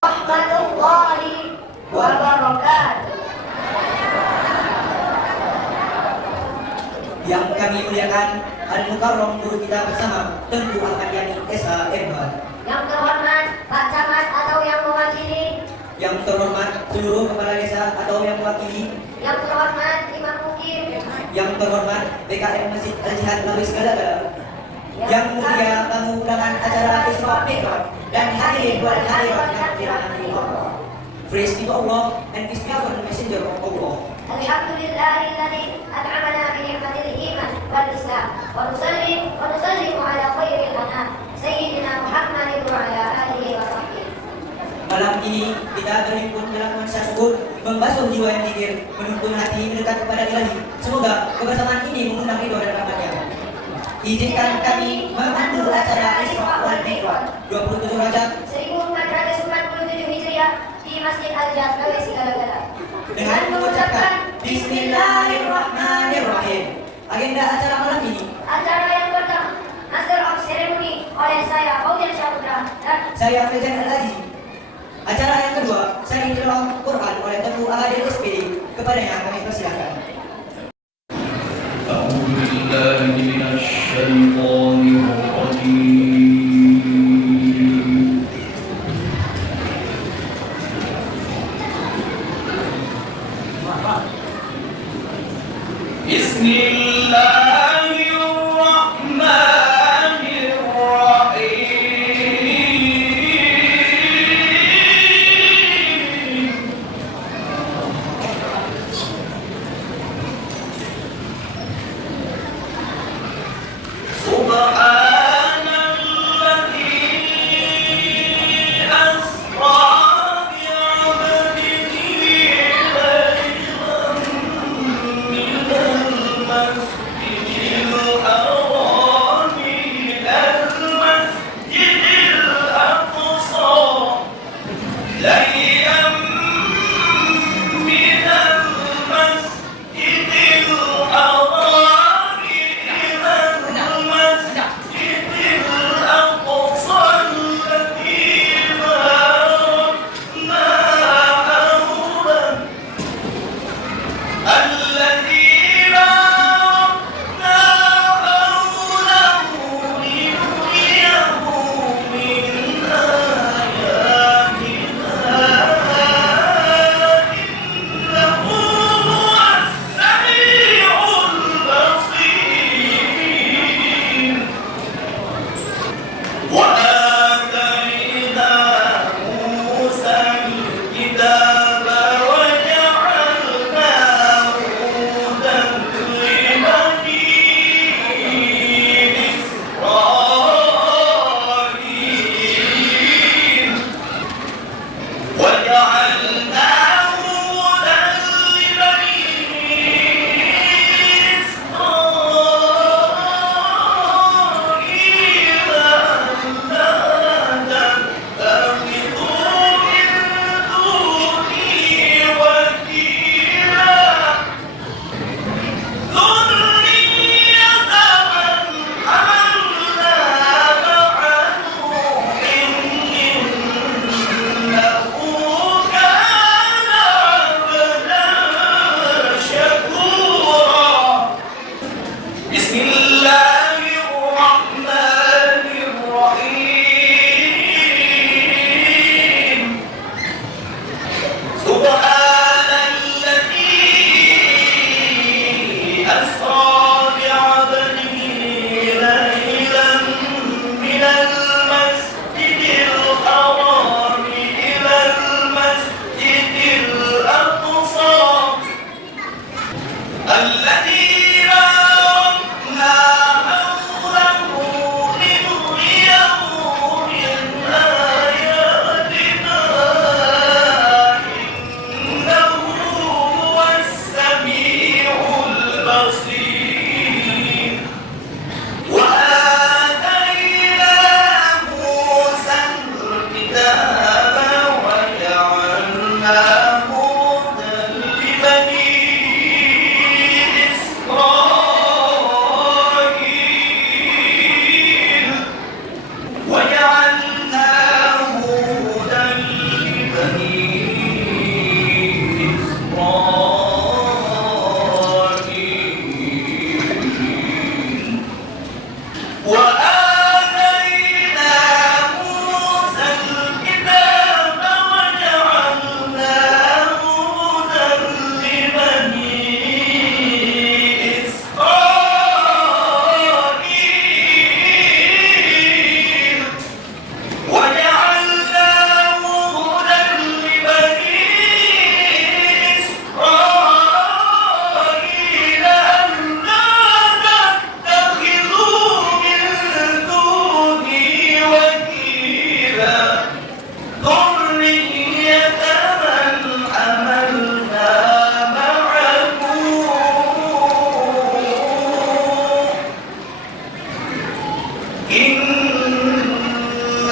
Warahmatullahi wabarakatuh. Yang kami muliakan Al-Mukarram guru kita bersama tentu akan Yani SHMH. Yang terhormat Pak Camat atau yang mewakili. Yang terhormat seluruh kepala desa atau yang mewakili. Yang terhormat Imam Mukim. Yang terhormat BKM Masjid Al-Jihad Lawis Galagala. Yang mulia tamu undangan acara Isra Mi'raj dan hadirin wal hadirat yang dirahmati Allah. Praise to Allah and peace be upon the messenger of Allah. Alhamdulillahilladzi an'amana bi ni'matil iman wal islam wa nusallimu ala khairil anam sayyidina Muhammadin wa ala alihi wa sahbihi. Malam ini kita berhimpun dalam nuansa syukur, membasuh jiwa yang dingin, menuntun hati mendekat kepada Ilahi. Semoga kebersamaan ini mengundang ridho dan rahmatnya. Izinkan kami memandu acara Isra wal Mi'raj 27 Rajab 1447 Hijriah di Masjid Al-Jihad Lawis Galagala dengan mengucapkan Bismillahirrahmanirrahim. Agenda acara malam ini, acara yang pertama, Master of Ceremony oleh saya Fauzan Syahputra dan saya Faizan Al-Aziz. Acara yang kedua, saya tilawah Quran oleh Teguh Ahadil SPD. Kepadanya kami persilakan. أعوذ بالله من الشيطان الرجيم بسم الله الرحمن الرحيم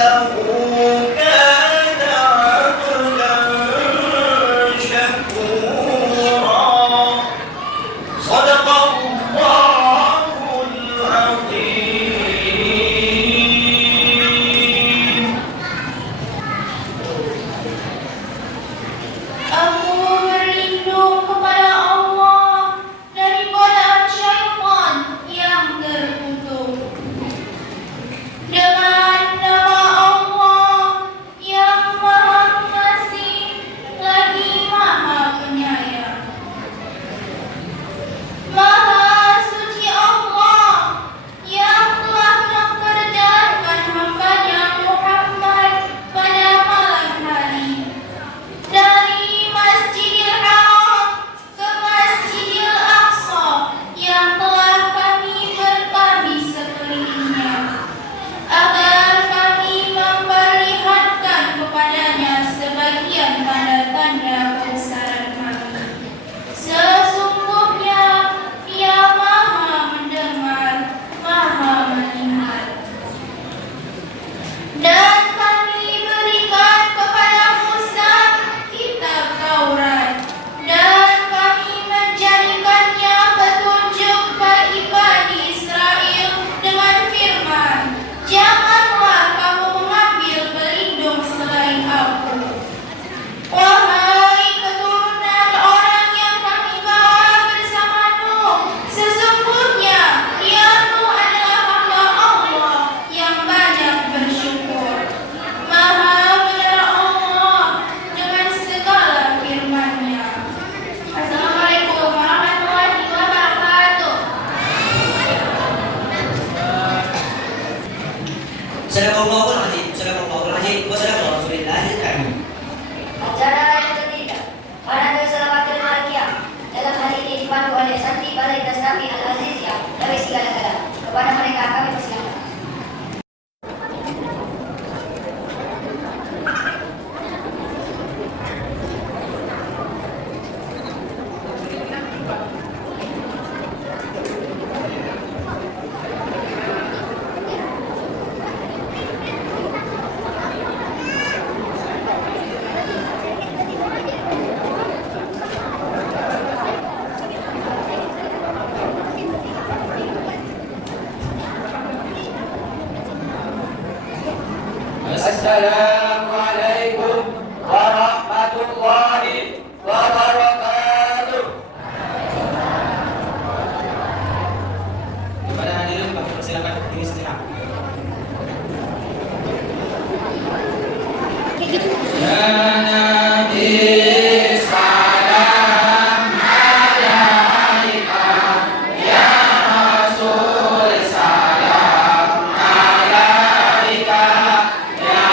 إنه كان عبدا شكورا صدق الله العظيم. Aku berlindung kepada Allah dari godaan syaitan yang terkutuk. Dengan nama Allah yang Maha Pengasih lagi Maha Penyayang. Maha suci Allah yang telah memperjalankan hamba-Nya Muhammad pada malam hari dari Masjidil Haram ke Masjidil Aqsa yang telah kami berkami sekelilingnya, agar kami memperlihatkan kepadanya sebagian tanda-tanda kebesaran kami. Sesungguhnya Dia Maha mendengar, Maha melihat. Dan kami berikan kepada Musa kitab Taurat, dan kami menjadikannya petunjuk bagi Bani Israel dengan firman, janganlah kamu mengambil pelindung selain Aku. Wahai keturunan orang yang kami bawa bersama Nuh, sesungguhnya dia Nuh adalah hamba Allah yang banyak bersyukur. Maha benar Allah dengan segala firman-Nya. Assalamualaikum warahmatullahi wabarakatuh. Sadaqallahul azim, sadaqallahul azim, wa sadaqa rasulillahil karim. Acara yang ketiga, Parade Salawatul Markiyah. Dalam hal ini dipandu oleh Santri Balai Dastafi Al-Aziziyah dari Sigala-Gala. Kepada mereka kami persilakan. Assalamualaikum warahmatullahi wabarakatuh. Kepada hadirin kami persilakan berdiri sejenak. Ya Nabi salam alaika, ya Rasul salam alaika, ya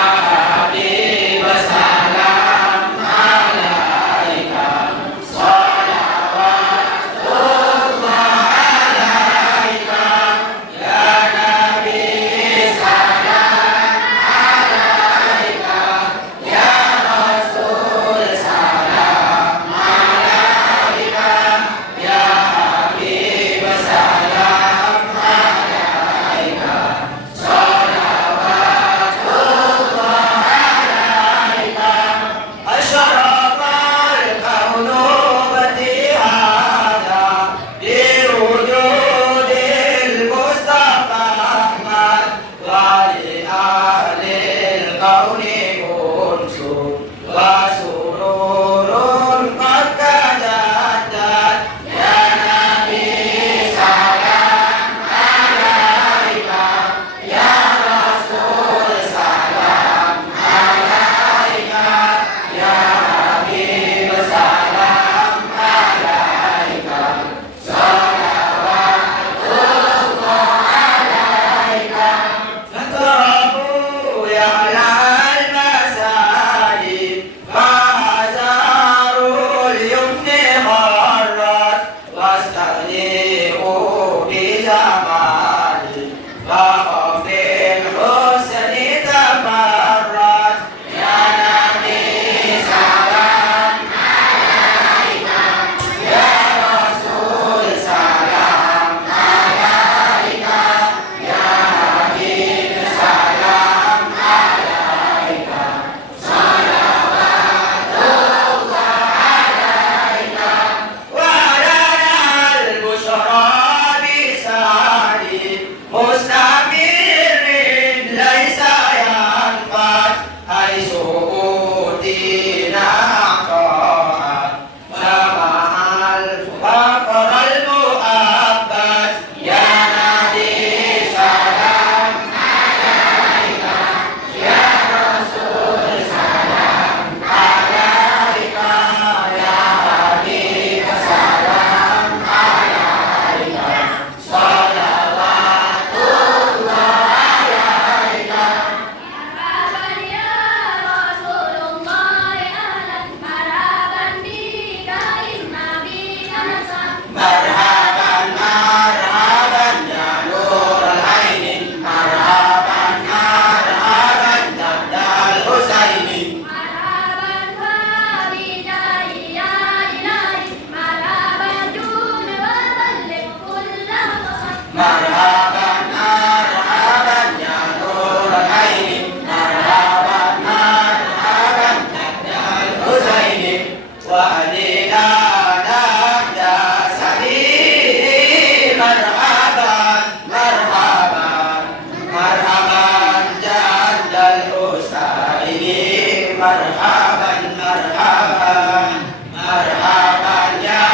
marhaban marhaban marhaban ya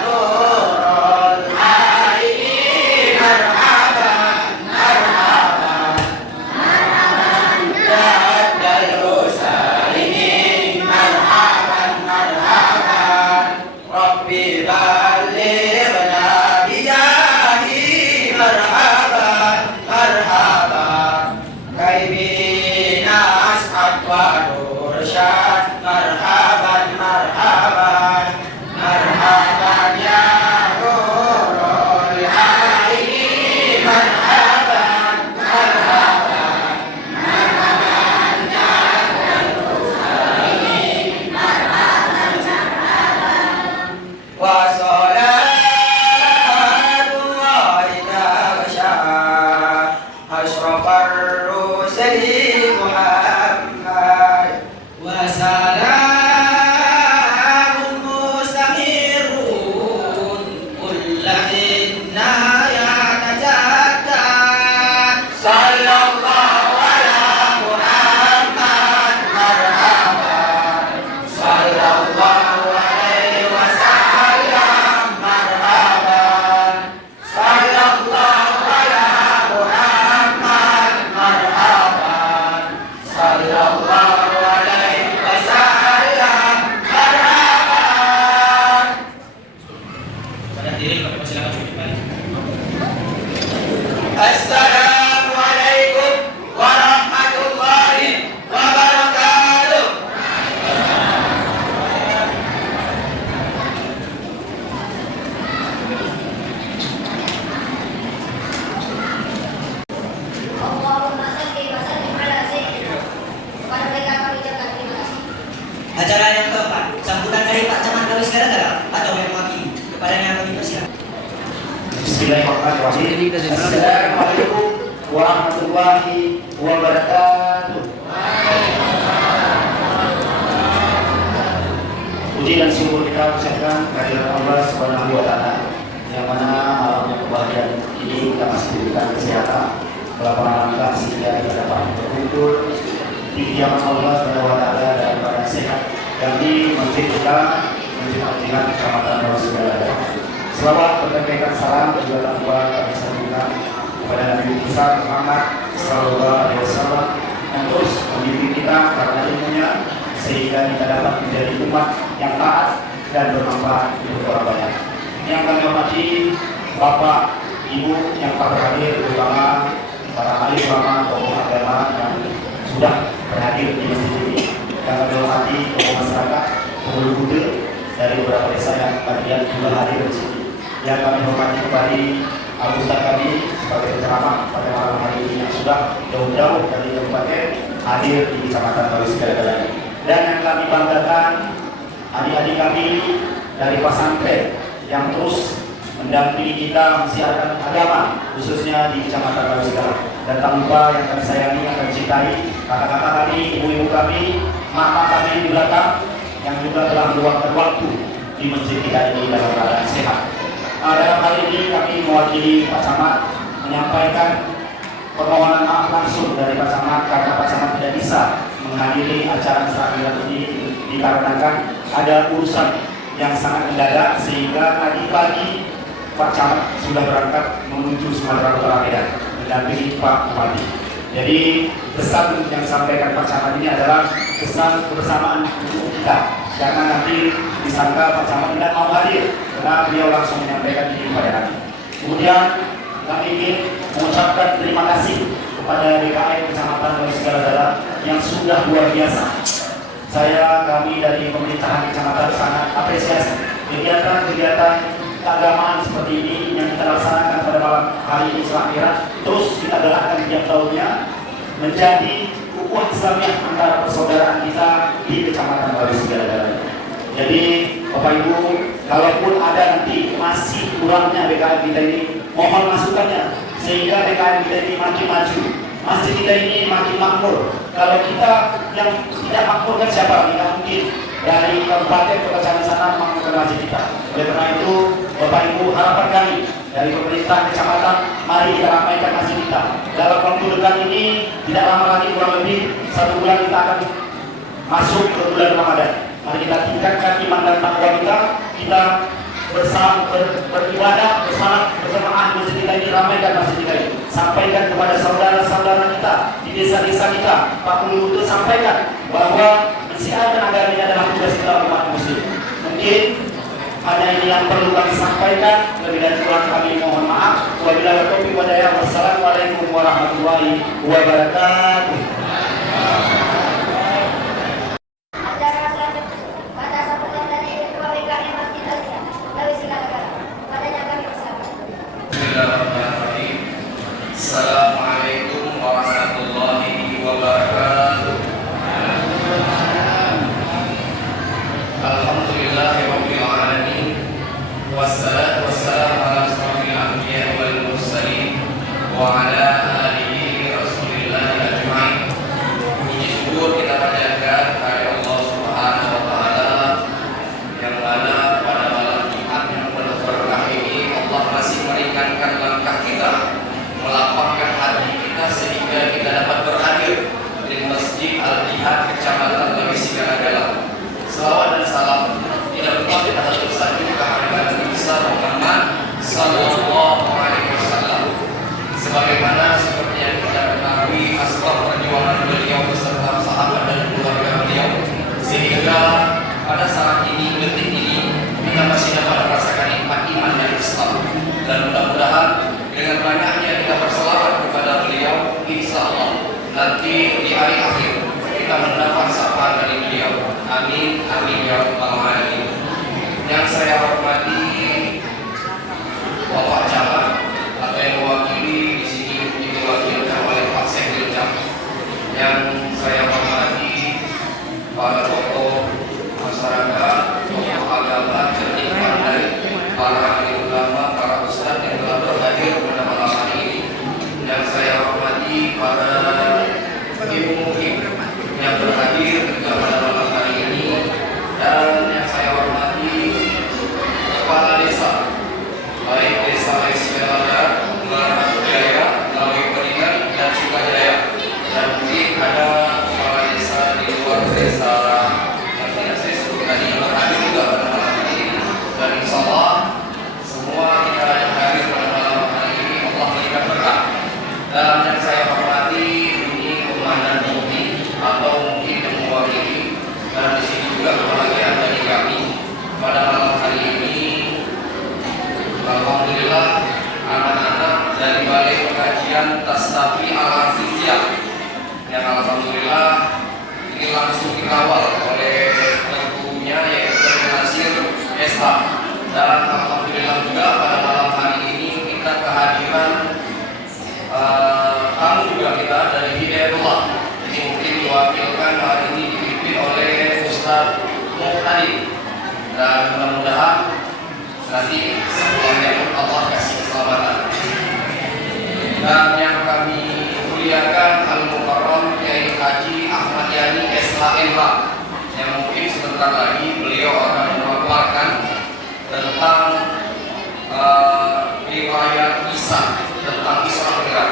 nurul aini marhaban marhaban marhaban ya dalusaini marhaban marhaban rabbi balighna bijahi marhaban marhaban kaibina as'ad wa nursyad marhaban marhaban marhaban ya nurul aini marhaban marhaban marhaban ya dalusaini marhaban marhaban wa salatullahi taghsha ashrafar rusuli Muhammad wa salamun mustamirun kullahinna ya tajaddad sallallahu ala Muhammad marhaban sallallahu alaihi wasallam marhaban sallallahu ala Muhammad marhaban sallallahu alaihi wasallam marhaban. Pada diri kami persilakan untuk kembali. Assalamualaikum warahmatullahi wabarakatuh. Allahumma salli wa sallim ala sayyidina. Kepada mereka kami ucapkan terima kasih. Acara yang keempat, sambutan dari Pak Camat Kawis Garagara atau yang mewakili. Kepadanya kami persilakan. Bismillahirrahmanirrahim. Assalamualaikum warahmatullahi wabarakatuh. Puji dan syukur kita ucapkan kehadirat Allah Subhanahu wa taala yang mana malamnya kebahagiaan ini kita masih diberikan kesehatan, kelapangan langkah sehingga kita dapat berkumpul di kediaman Allah Subhanahu wa taala dalam keadaan sehat dan di masjid kita, Masjid Al-Jihad Kecamatan Rasulullah. Selawat berkaitan salam dan juga takwa kami sampaikan kepada Nabi besar Muhammad Sallallahu Alaihi Wasallam yang terus membimbing kita karena ilmunya sehingga kita dapat menjadi umat yang taat dan bermanfaat untuk orang banyak. Yang kami hormati Bapak, Ibu yang tak berhadir, terutama para ahli ulama, tokoh agama yang sudah berhadir di masjid ini. Yang kami hormati tokoh masyarakat, penghulu Buddha dari beberapa desa yang bagian juga hadir di sini. Yang kami hormati kembali Abu Ustaz kami sebagai penceramah pada malam hari ini yang sudah jauh-jauh dari kabupaten hadir di Kecamatan Kawis Garagara. Dan yang kami banggakan adik-adik kami dari pesantren yang terus mendampingi kita mensiarkan agama khususnya di Kecamatan Kawis Garagara. Dan tak lupa yang kami sayangi, yang kami cintai, kakak-kakak kami, ibu-ibu kami, mama kami di belakang yang juga telah meluangkan waktu di masjid kita ini dalam keadaan sehat. Dalam hal ini kami mewakili Pak Camat menyampaikan permohonan maaf langsung dari Pak Camat karena Pak Camat tidak bisa menghadiri acara serah ini dikarenakan ada urusan yang sangat mendadak sehingga tadi pagi Pak Camat sudah berangkat menuju Sumatera Utara Medan mendampingi Pak Bupati. Jadi pesan yang disampaikan Pak Camat ini adalah pesan kebersamaan untuk kita karena nanti disangka Pak Camat tidak mau hadir karena beliau langsung menyampaikan ini kepada kami. Kemudian kami ingin mengucapkan terima kasih kepada DKM Kecamatan Kawis Garagara yang sudah luar biasa. Kami dari pemerintahan kecamatan sangat apresiasi kegiatan-kegiatan keagamaan seperti ini yang kita laksanakan pada malam hari ini selama terus kita galakkan tiap tahunnya menjadi ukhuwah Islamiyah antara persaudaraan kita di Kecamatan Kawis Garagara. Jadi Bapak Ibu, kalaupun ada nanti masih kurangnya BKM kita ini, mohon masukannya sehingga BKM kita ini makin maju, masjid kita ini makin makmur. Kalau kita yang tidak makmur kan siapa? Tidak mungkin dari kabupaten ke kecamatan sana makmurkan masjid kita. Oleh karena itu, Bapak Ibu, harapan kami dari pemerintah kecamatan, mari kita ramaikan masjid kita. Dalam waktu dekat ini, tidak lama lagi kurang lebih 1 bulan kita akan masuk ke bulan Ramadan. Mari kita tingkatkan iman dan takwa kita beribadah bersama bersamaan masjid kita ini, ramaikan masjid kita ini, sampaikan kepada saudara-saudara kita di desa-desa kita, Pak Guru sampaikan bahwa mensiarkan agama ini adalah tugas kita umat muslim. Mungkin hanya ini yang perlu kami sampaikan, lebih dan kurang kami mohon maaf. Wabillahi taufiq wal hidayah. Wassalamualaikum warahmatullahi wabarakatuh. Acara selanjutnya pada sambutan dari Ketua PKM Masjid Al-Hidayah. Lalu silakan. Padanya kami persilakan. Bismillahirrahmanirrahim. Assalamualaikum warahmatullahi wabarakatuh. Alhamdulillahirabbil alamin. Wassalatu wassalamu ala asyrofil anbiya'i wal mursalin wa ala alihi rasulillahi ajma'in. Puji syukur kita panjatkan kepada Allah Subhanahu wa taala yang mana pada malam Jumat yang penuh berkah ini Allah masih meringankan langkah kita, melapangkan hati kita sehingga kita dapat berhadir di Masjid Al-Jihad Kecamatan Lawi Sigalagala. Salawat dan salam tidak lupa kita haturkan juga kepada Nabi Muhammad sallallahu alaihi wasallam. Sebagaimana seperti yang kita ketahui asbab perjuangan beliau beserta sahabat dan keluarga beliau, sehingga pada saat ini, detik ini, kita masih dapat merasakan nikmat iman dan Islam. Dan mudah-mudahan dengan banyaknya kita berselawat kepada beliau, insya Allah nanti di hari akhir kita mendapat sapaan dari beliau. Amin, amin ya rabbal alamin. Yang saya hormati Bapak Camat atau yang mewakili di sini diwakilkan oleh Pak Sekdil Jam. Yang saya hormati para tokoh masyarakat, tokoh agama, cerdik pandai, para ahli ulama, para ustadz yang telah berhadir pada malam hari ini. Yang saya hormati para ibu yang berhadir juga pada malam hari ini, dan yang saya hormati kepala desa, baik desa Esmeralda, Muara Jaya, Lawi Kuningan, dan Sukajaya, dan mungkin ada kepala desa di luar desa yang tidak saya sebut tadi yang berhadir juga pada malam hari ini. Dan insya Allah semua kita yang hadir pada malam hari ini Allah berikan berkah. Dan yang saya hormati ini komandan Bumi atau mungkin yang mewakili, dan di sini juga kebahagiaan dari kami pada malam hari ini. Alhamdulillah anak-anak dari Balai Pengajian Tastafi Al-Aziziyah yang alhamdulillah ini langsung dikawal oleh tentunya yaitu Nasir SH. Dan alhamdulillah juga pada malam hari ini kita kehadiran tamu juga kita dari Hidayatullah. Ini mungkin diwakilkan hari ini dipimpin oleh Ustaz Muhtadi, dan mudah-mudahan nanti semuanya Allah kasih keselamatan. Dan yang kami muliakan Al-Mukarram Kiai Haji Ahmad Yani SHMH, yang mungkin sebentar lagi beliau akan memaparkan tentang riwayat kisah tentang Isra Mi'raj,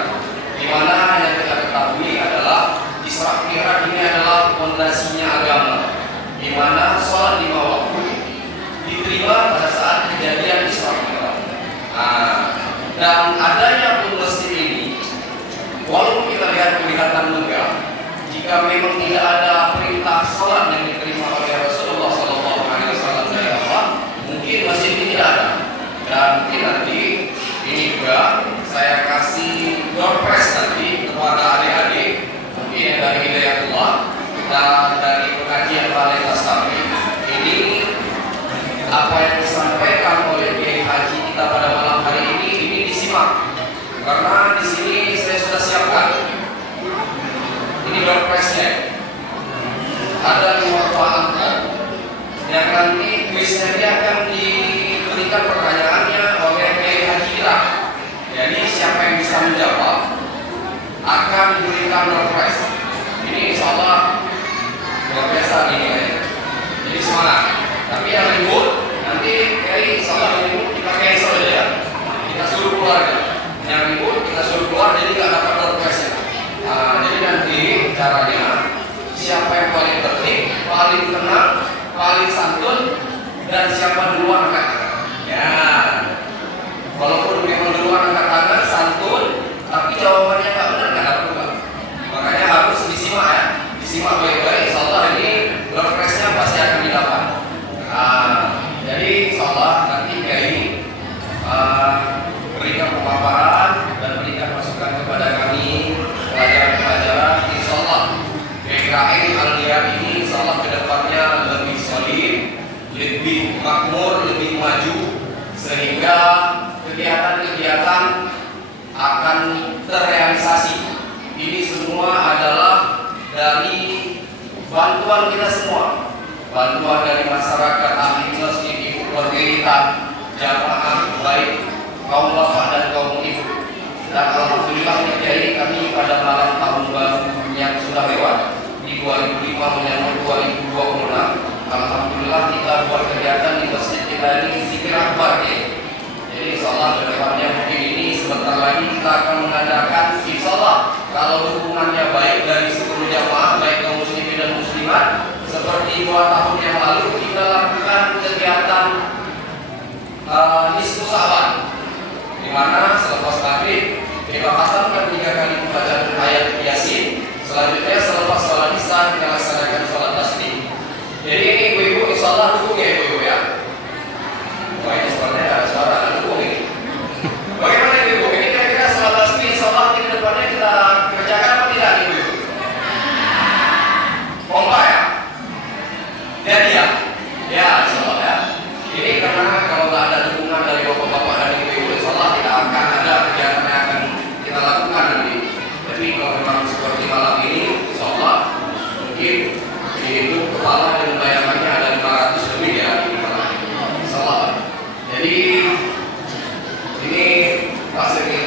di mana yang kita ketahui adalah Isra Mi'raj ini adalah fondasinya agama, di mana sholat 5 waktu diterima pada saat kejadian Isra Mi'raj. Dan adanya pun masjid ini, walaupun kita lihat kelihatan megah, jika memang tidak ada perintah sholat yang diterima oleh Rasulullah SAW dari Allah, mungkin masjid ini tidak ada. Dan mungkin nanti ini juga saya kasih door prize nanti kepada adik-adik mungkin yang dari Hidayatullah dan dari pengajian Balai Tastafi. Ini apa yang disampaikan oleh Kiai Haji kita pada malam hari ini disimak, karena di sini saya sudah siapkan. Ini door prize-nya. Ada 5 amplop yang nanti kuisnya dia akan diberikan pertanyaannya oleh Kiai Haji kita. Jadi siapa yang bisa menjawab akan diberikan door prize. Ini insya Allah luar biasa ini. Jadi semangat. Tapi yang ribut nanti Kiai insya Allah yang ribut kita cancel saja ya. Kita suruh keluar ya. Yang ribut kita suruh keluar, jadi nggak dapat door prize ya. Jadi nanti caranya siapa yang paling tertib paling tenang, paling santun, dan siapa duluan angkat tangan. Ya, walaupun memang duluan angkat tangan santun, tapi jawabannya nggak benar nggak dapat juga. Makanya harus disimak ya, disimak baik-baik. Insya Allah ini progresnya pasti akan didapat. Jadi insya Allah nanti kayak ini berikan pemaparan dan berikan masukan kepada kami pelajaran-pelajaran. Insya Allah PKN Al-Diyah ini insya Allah kedepannya lebih solid, lebih makmur, lebih maju, sehingga kegiatan-kegiatan akan terrealisasi. Ini semua adalah dari bantuan kita semua, bantuan dari masyarakat, ahli masjid, ibu keluarga kita, jamaah baik kaum bapak dan kaum ibu. Dan alhamdulillah jadi kami pada malam tahun baru yang sudah lewat di 2005 menyambut 2026, alhamdulillah kita buat kegiatan di masjid kita ini zikir akbar ya. Jadi insyaallah kedepannya mungkin ini sebentar lagi kita akan mengadakan insyaallah kalau dukungannya baik dari seluruh jamaah baik kaum muslimin dan muslimat, seperti 2 tahun yang lalu kita lakukan kegiatan nisfu Sa'ban, di mana selepas maghrib kita khatamkan 3 kali bacaan ayat Yasin. Selanjutnya selepas sholat isya kita laksanakan sholat tasbih. Jadi ini ibu-ibu insyaallah dukung ya ibu-ibu ya. Wah ini sebenarnya ada suara dukung ini. Bagaimana ibu-ibu? Ini kira-kira sholat tasbih insyaallah ini depannya kita kerjakan apa tidak ibu-ibu? Pompa ya? Jadi ya? Ya insyaallah ya. Ini karena kalau nggak ada dukungan dari bapak-bapak dan ibu-ibu insyaallah tidak akan ada kegiatan yang akan kita lakukan nanti. Tapi kalau memang seperti malam ini insyaallah mungkin itu kepala dan bayangannya ada 500 lebih ya di malam ini insyaallah. Jadi ini Pak Sekjen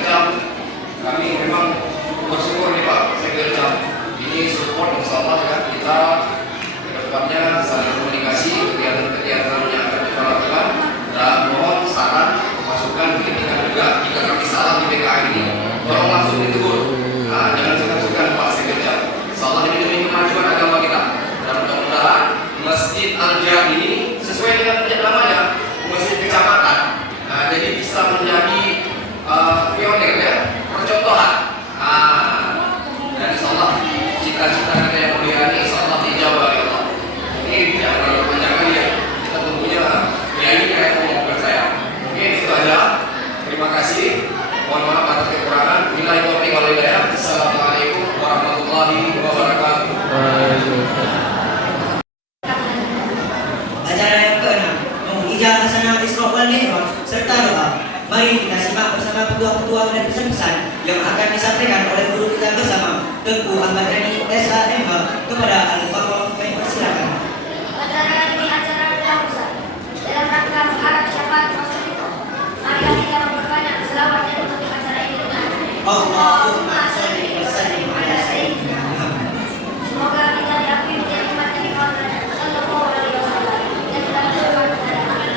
kami memang bersyukur nih Pak Sekjen, ini support insyaallah ya, kita kedepannya saling komunikasi kegiatan-kegiatan yang akan kita lakukan, dan mohon saran masukan kritikan juga jika kami salah di PKN ini tolong langsung ditegur. Jangan suka-suka Pak Sekjen. Insyaallah ini demi kemajuan agama kita, dan mudah-mudahan Masjid Al-Diyah ini sesuai dengan namanya masjid kecamatan, jadi bisa menjadi pionir ya, percontohan. Dan insyaallah cita-cita kita yang mulia ini insyaallah dijawab oleh Allah. Mungkin jangan terlalu panjang lagi ya, kita tentunya ya ini kayak ngomong saya. Mungkin itu aja. Terima kasih. Mohon maaf atas kekurangan. Billahi taufiq wal hidayah. Assalamualaikum warahmatullahi wabarakatuh. Acara yang ke-6 mengijab hasanah Isra wal Mi'raj serta doa. Mari kita simak bersama petua-petua dan pesan-pesan yang akan disampaikan oleh guru kita bersama Tengku Ahmad Dhani SHMH kepada Al-Fatihah. Kami persilakan. Acara ini acara besar dalam rangka mengharap syafaat Rasulullah. Marilah kita memperbanyak selawat dan menutup acara ini dengan Allahumma shalli wa sallim ala sayyidina Muhammad. Semoga kita diakui menjadi umat Nabi Muhammad sallallahu alaihi wasallam dan kita bersyukur kepada Allah.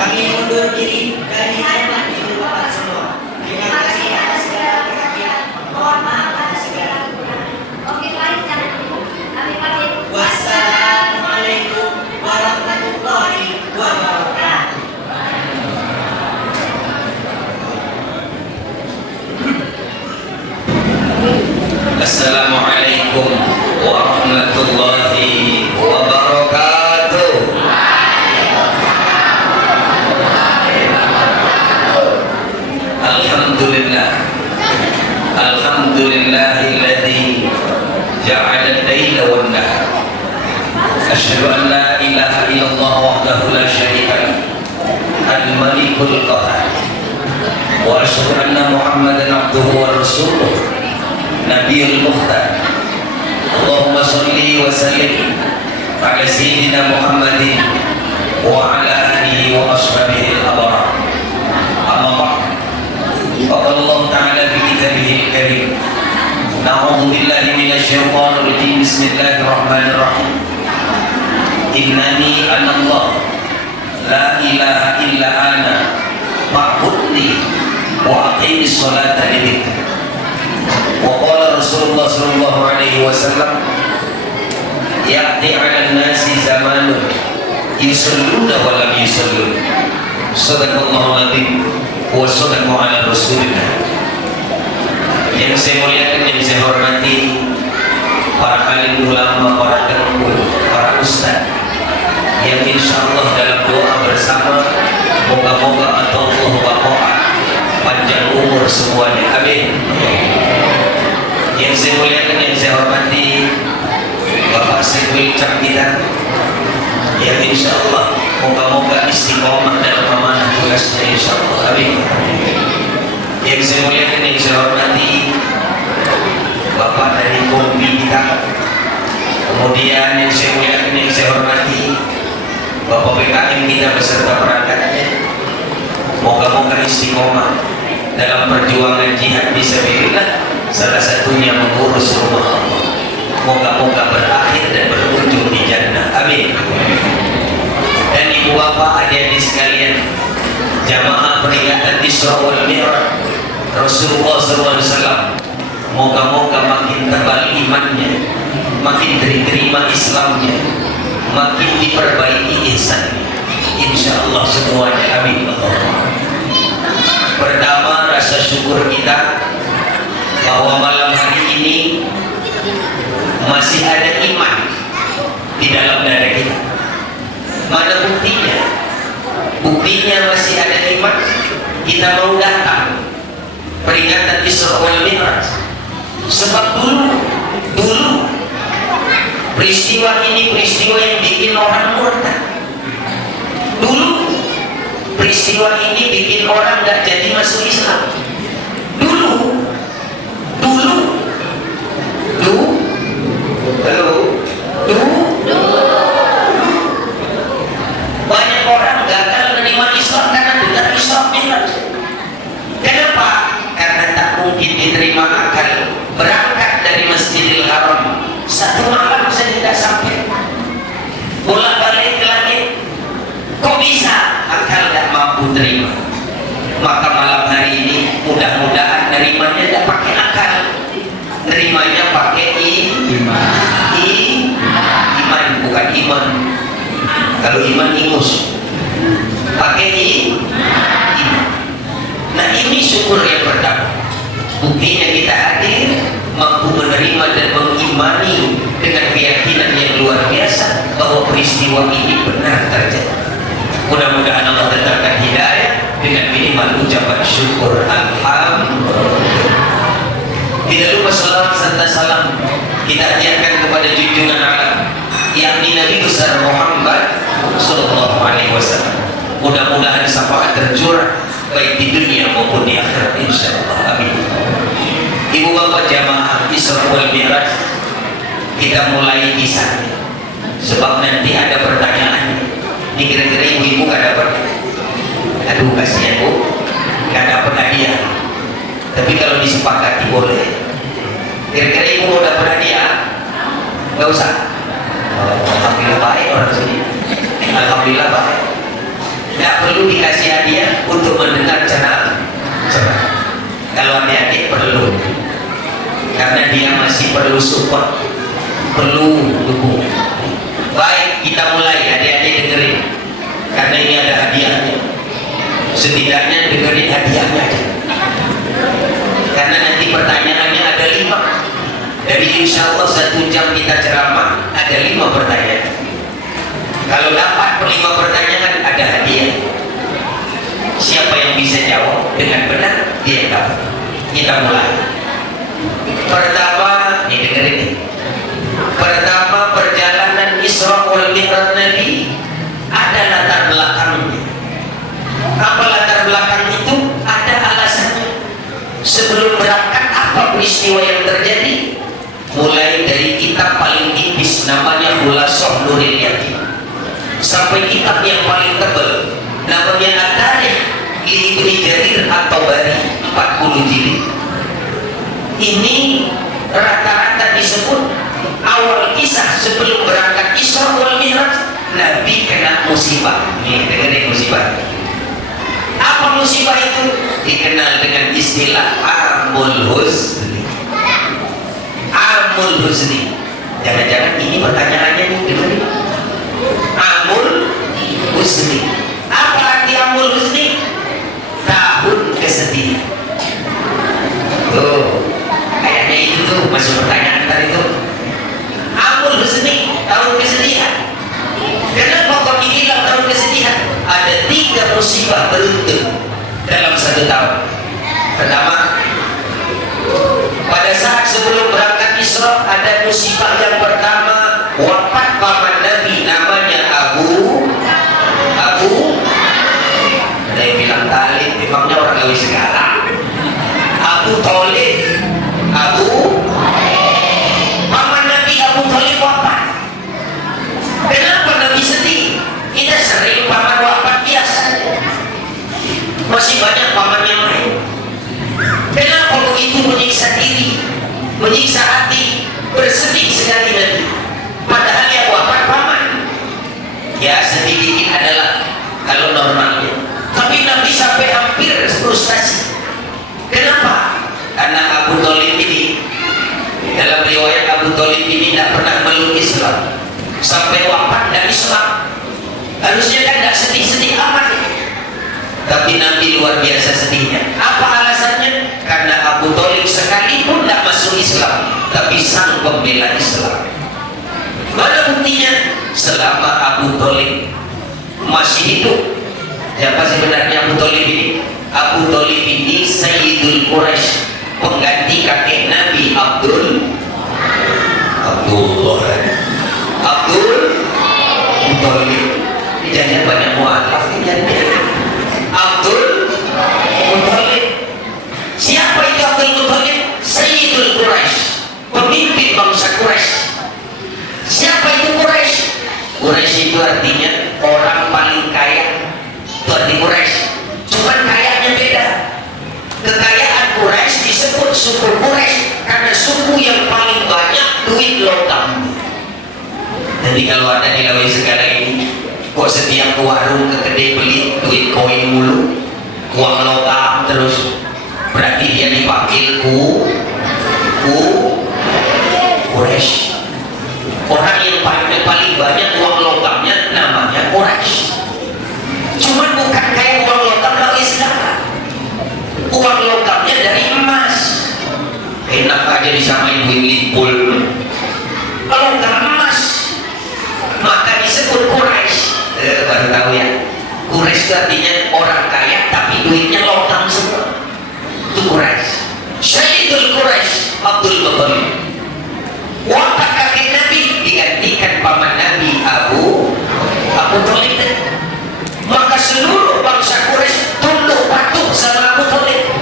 Kami mundur diri dari hadapan ibu bapak semua. Terima kasih atas segala perhatian. Mohon maaf atas segala kekurangan. Oke baik dan kami pamit. Wassalamualaikum warahmatullahi wabarakatuh. Assalamualaikum warahmatullahi wabarakatuh. Alhamdulillah, alhamdulillahilladzi ja'ala al-laila wan-nahar. Asyhadu an la ilaha illallah wahdahu la syarika lah, al-malikul qahhar. Wa asyhadu anna Muhammadan abduhu wa rasuluh, nabiyul mukhtar. Allahumma shalli wa sallim ala sayyidina Muhammadin wa ala alihi wa ashabihi al-abrar. Amma ba'd. Qala Allah ta'ala fi kitabihil karim. Na'udzu billahi minasy syaithanir rajim. Bismillahirrahmanirrahim. Innani anallah la ilaha illa ana fa'budni wa aqimis sholata li dzikri. Wa qala Rasulullah sallallahu alaihi wasallam ya'ti 'ala an-nasi zamanun yusalluna wa lam yusallun. Sadaqallahul adzim wa sadaqu ala rasulillah. Yang saya muliakan, yang saya hormati para alim ulama, para guru, para ustaz yang insyaallah dalam doa bersama moga-moga Allah baqa'a panjang umur semuanya, amin. Yang saya muliakan, yang saya hormati Bapak Sekul Cak kita yang insyaallah moga-moga istiqomah dalam amanah tugasnya insyaallah, amin. Yang saya muliakan, yang saya hormati Bapak dari kompi kita, kemudian yang saya muliakan, yang saya hormati Bapak PKM kita beserta perangkatnya, moga-moga istiqomah dalam perjuangan jihad fisabilillah, salah satunya mengurus rumah Allah. Moga-moga berakhir dan berujung di jannah, amin. Dan ibu bapak, adik-adik sekalian, jamaah peringatan Isra wal Mi'raj Rasulullah SAW, moga-moga makin tebal imannya, makin diterima Islamnya, makin diperbaiki ihsannya, insyaallah semuanya, amin. Pertama, rasa syukur kita bahwa malam hari ini masih ada iman di dalam dada kita. Mana buktinya? Buktinya masih ada iman. Kita mau datang peringatan Isra wal Mi'raj. Sebab dulu peristiwa ini peristiwa yang bikin orang murtad. Dulu peristiwa ini bikin orang gak jadi masuk Islam. Banyak orang gagal menerima Islam karena dengar Isra Mi'raj. Kenapa? Karena tak mungkin diterima akal. Berangkat dari Masjidil Haram, satu malam saya tidak sampai, bolak-balik ke langit. Kok bisa? Akal tak mampu terima. Maka malam hari ini mudah-mudahan nerimanya tidak pakai akal, nerimanya pakai iman, bukan iman. Kalau iman ingus, pakai iman. Nah, ini syukur yang pertama. Buktinya kita hadir, mampu menerima dan mengimani dengan keyakinan yang luar biasa bahwa peristiwa ini benar terjadi. Mudah-mudahan Allah tetapkan hidayah dengan minimal ucapan syukur alhamdulillah. Tidak lupa salawat serta salam kita hadiahkan kepada junjungan alam yakni Nabi besar Muhammad sallallahu alaihi wasallam. Mudah-mudahan syafaat tercurah baik di dunia maupun di akhirat insyaallah, amin. Ibu bapak jamaah Isra wal Mi'raj, kita mulai kisah. Sebab nanti ada pertanyaan. Ini kira-kira ibu-ibu gak dapat. Aduh kasihan bu, gak dapat hadiah. Tapi kalau disepakati boleh. Kira-kira ibu mau dapat hadiah? Gak usah. Alhamdulillah baik orang sini. Alhamdulillah baik. Gak perlu dikasih hadiah untuk mendengar ceramah. Kalau adik-adik perlu, karena dia masih perlu support, perlu dukung. Baik, kita mulai, adik-adik dengerin, karena ini ada hadiahnya. Setidaknya dengerin hadiahnya aja, karena nanti pertanyaannya ada 5. Dari insya Allah 1 jam kita ceramah ada 5 pertanyaan. Kalau dapat 5 pertanyaan ada hadiah. Siapa yang bisa jawab dengan benar dia dapat. Kita mulai. Pertama, ini dengerin nih. Pertama, perjalanan Isra wal Mi'raj Nabi ada latar belakangnya. Apa latar belakang itu? Ada alasannya. Sebelum berangkat apa peristiwa yang terjadi? Mulai dari kitab paling tipis namanya Khulasath Nuril Yaqin sampai kitab yang paling tebal namanya At-Tarikh li Ibnu Jarir At-Tabari 40 jilid. Ini rata-rata disebut awal kisah sebelum berangkat Isra wal Mi'raj Nabi kena musibah. Nih dengerin musibah. Apa musibah itu? Dikenal dengan istilah Amul Huzni. Amul Huzni. Jangan-jangan ini pertanyaannya nih, gimana? Amul husni. Apa arti amul husni? Tahun kesedihan. Tuh, kayaknya itu tuh masuk pertanyaan tadi tuh. Amul husni, tahun kesedihan. Kenapa kok dibilang tahun kesedihan? Ada 3 musibah beruntun dalam 1 tahun. Pertama, pada saat sebelum berangkat Isra ada musibah yang pertama, wafat paman Nabi namanya Abu. Ada yang bilang Talib, memangnya orang Lawi segala. Abu Thalib, paman Nabi Abu Thalib wafat. Kenapa Nabi sedih? Kita sering paman wafat biasa. Masih banyak paman yang lain. Kenapa begitu menyiksa diri, menyiksa hati, bersedih sekali Nabi? Padahal yang wafat paman. Ya sedikit adalah kalau normalnya. Tapi Nabi sampai hampir frustasi. Kenapa? Karena Abu Thalib ini, dalam riwayat Abu Thalib ini tidak pernah meluk Islam. Sampai wafat dari Islam. Harusnya kan tidak sedih-sedih amat. Tapi Nabi luar biasa sedihnya. Apa alasannya? Karena Abu Thalib sekalipun tidak masuk Islam, tapi sang pembela Islam. Mana buktinya? Selama Abu Thalib masih hidup. Siapa sebenarnya Abu Thalib ini? Abu Thalib ini Sayyidul Quraisy, pengganti kakek Nabi Abdul Muthalib. Jangan banyak mu'alaf ini. Abdul Muthalib. Siapa itu Abdul Muthalib? Sayyidul Quraisy, pemimpin bangsa Quraisy. Siapa itu Quraisy? Quraisy itu artinya orang paling kaya. Itu arti Quraisy. Cuman kayanya beda. Kekayaan Quraisy disebut suku Quraisy karena suku yang paling banyak duit logam. Jadi kalau ada di Lawi segala ini, kok setiap ke warung, ke kedai beli duit koin mulu, uang logam terus, berarti dia dipanggil Quraisy. Orang yang paling banyak uang logamnya namanya Quraisy. Cuman bukan kayak uang logam Lawi segala. Uang logamnya dari emas. Enak aja disamain duit limpul. Logam emas. Maka disebut Quraisy. Baru tahu ya. Quraisy itu artinya orang kaya tapi duitnya logam semua. Itu Quraisy. Sayyidul Quraisy Abdul Muthalib. Wafat kakek Nabi digantikan paman Nabi Abu Thalib. Maka seluruh bangsa Quraisy tunduk patuh sama Abu Thalib.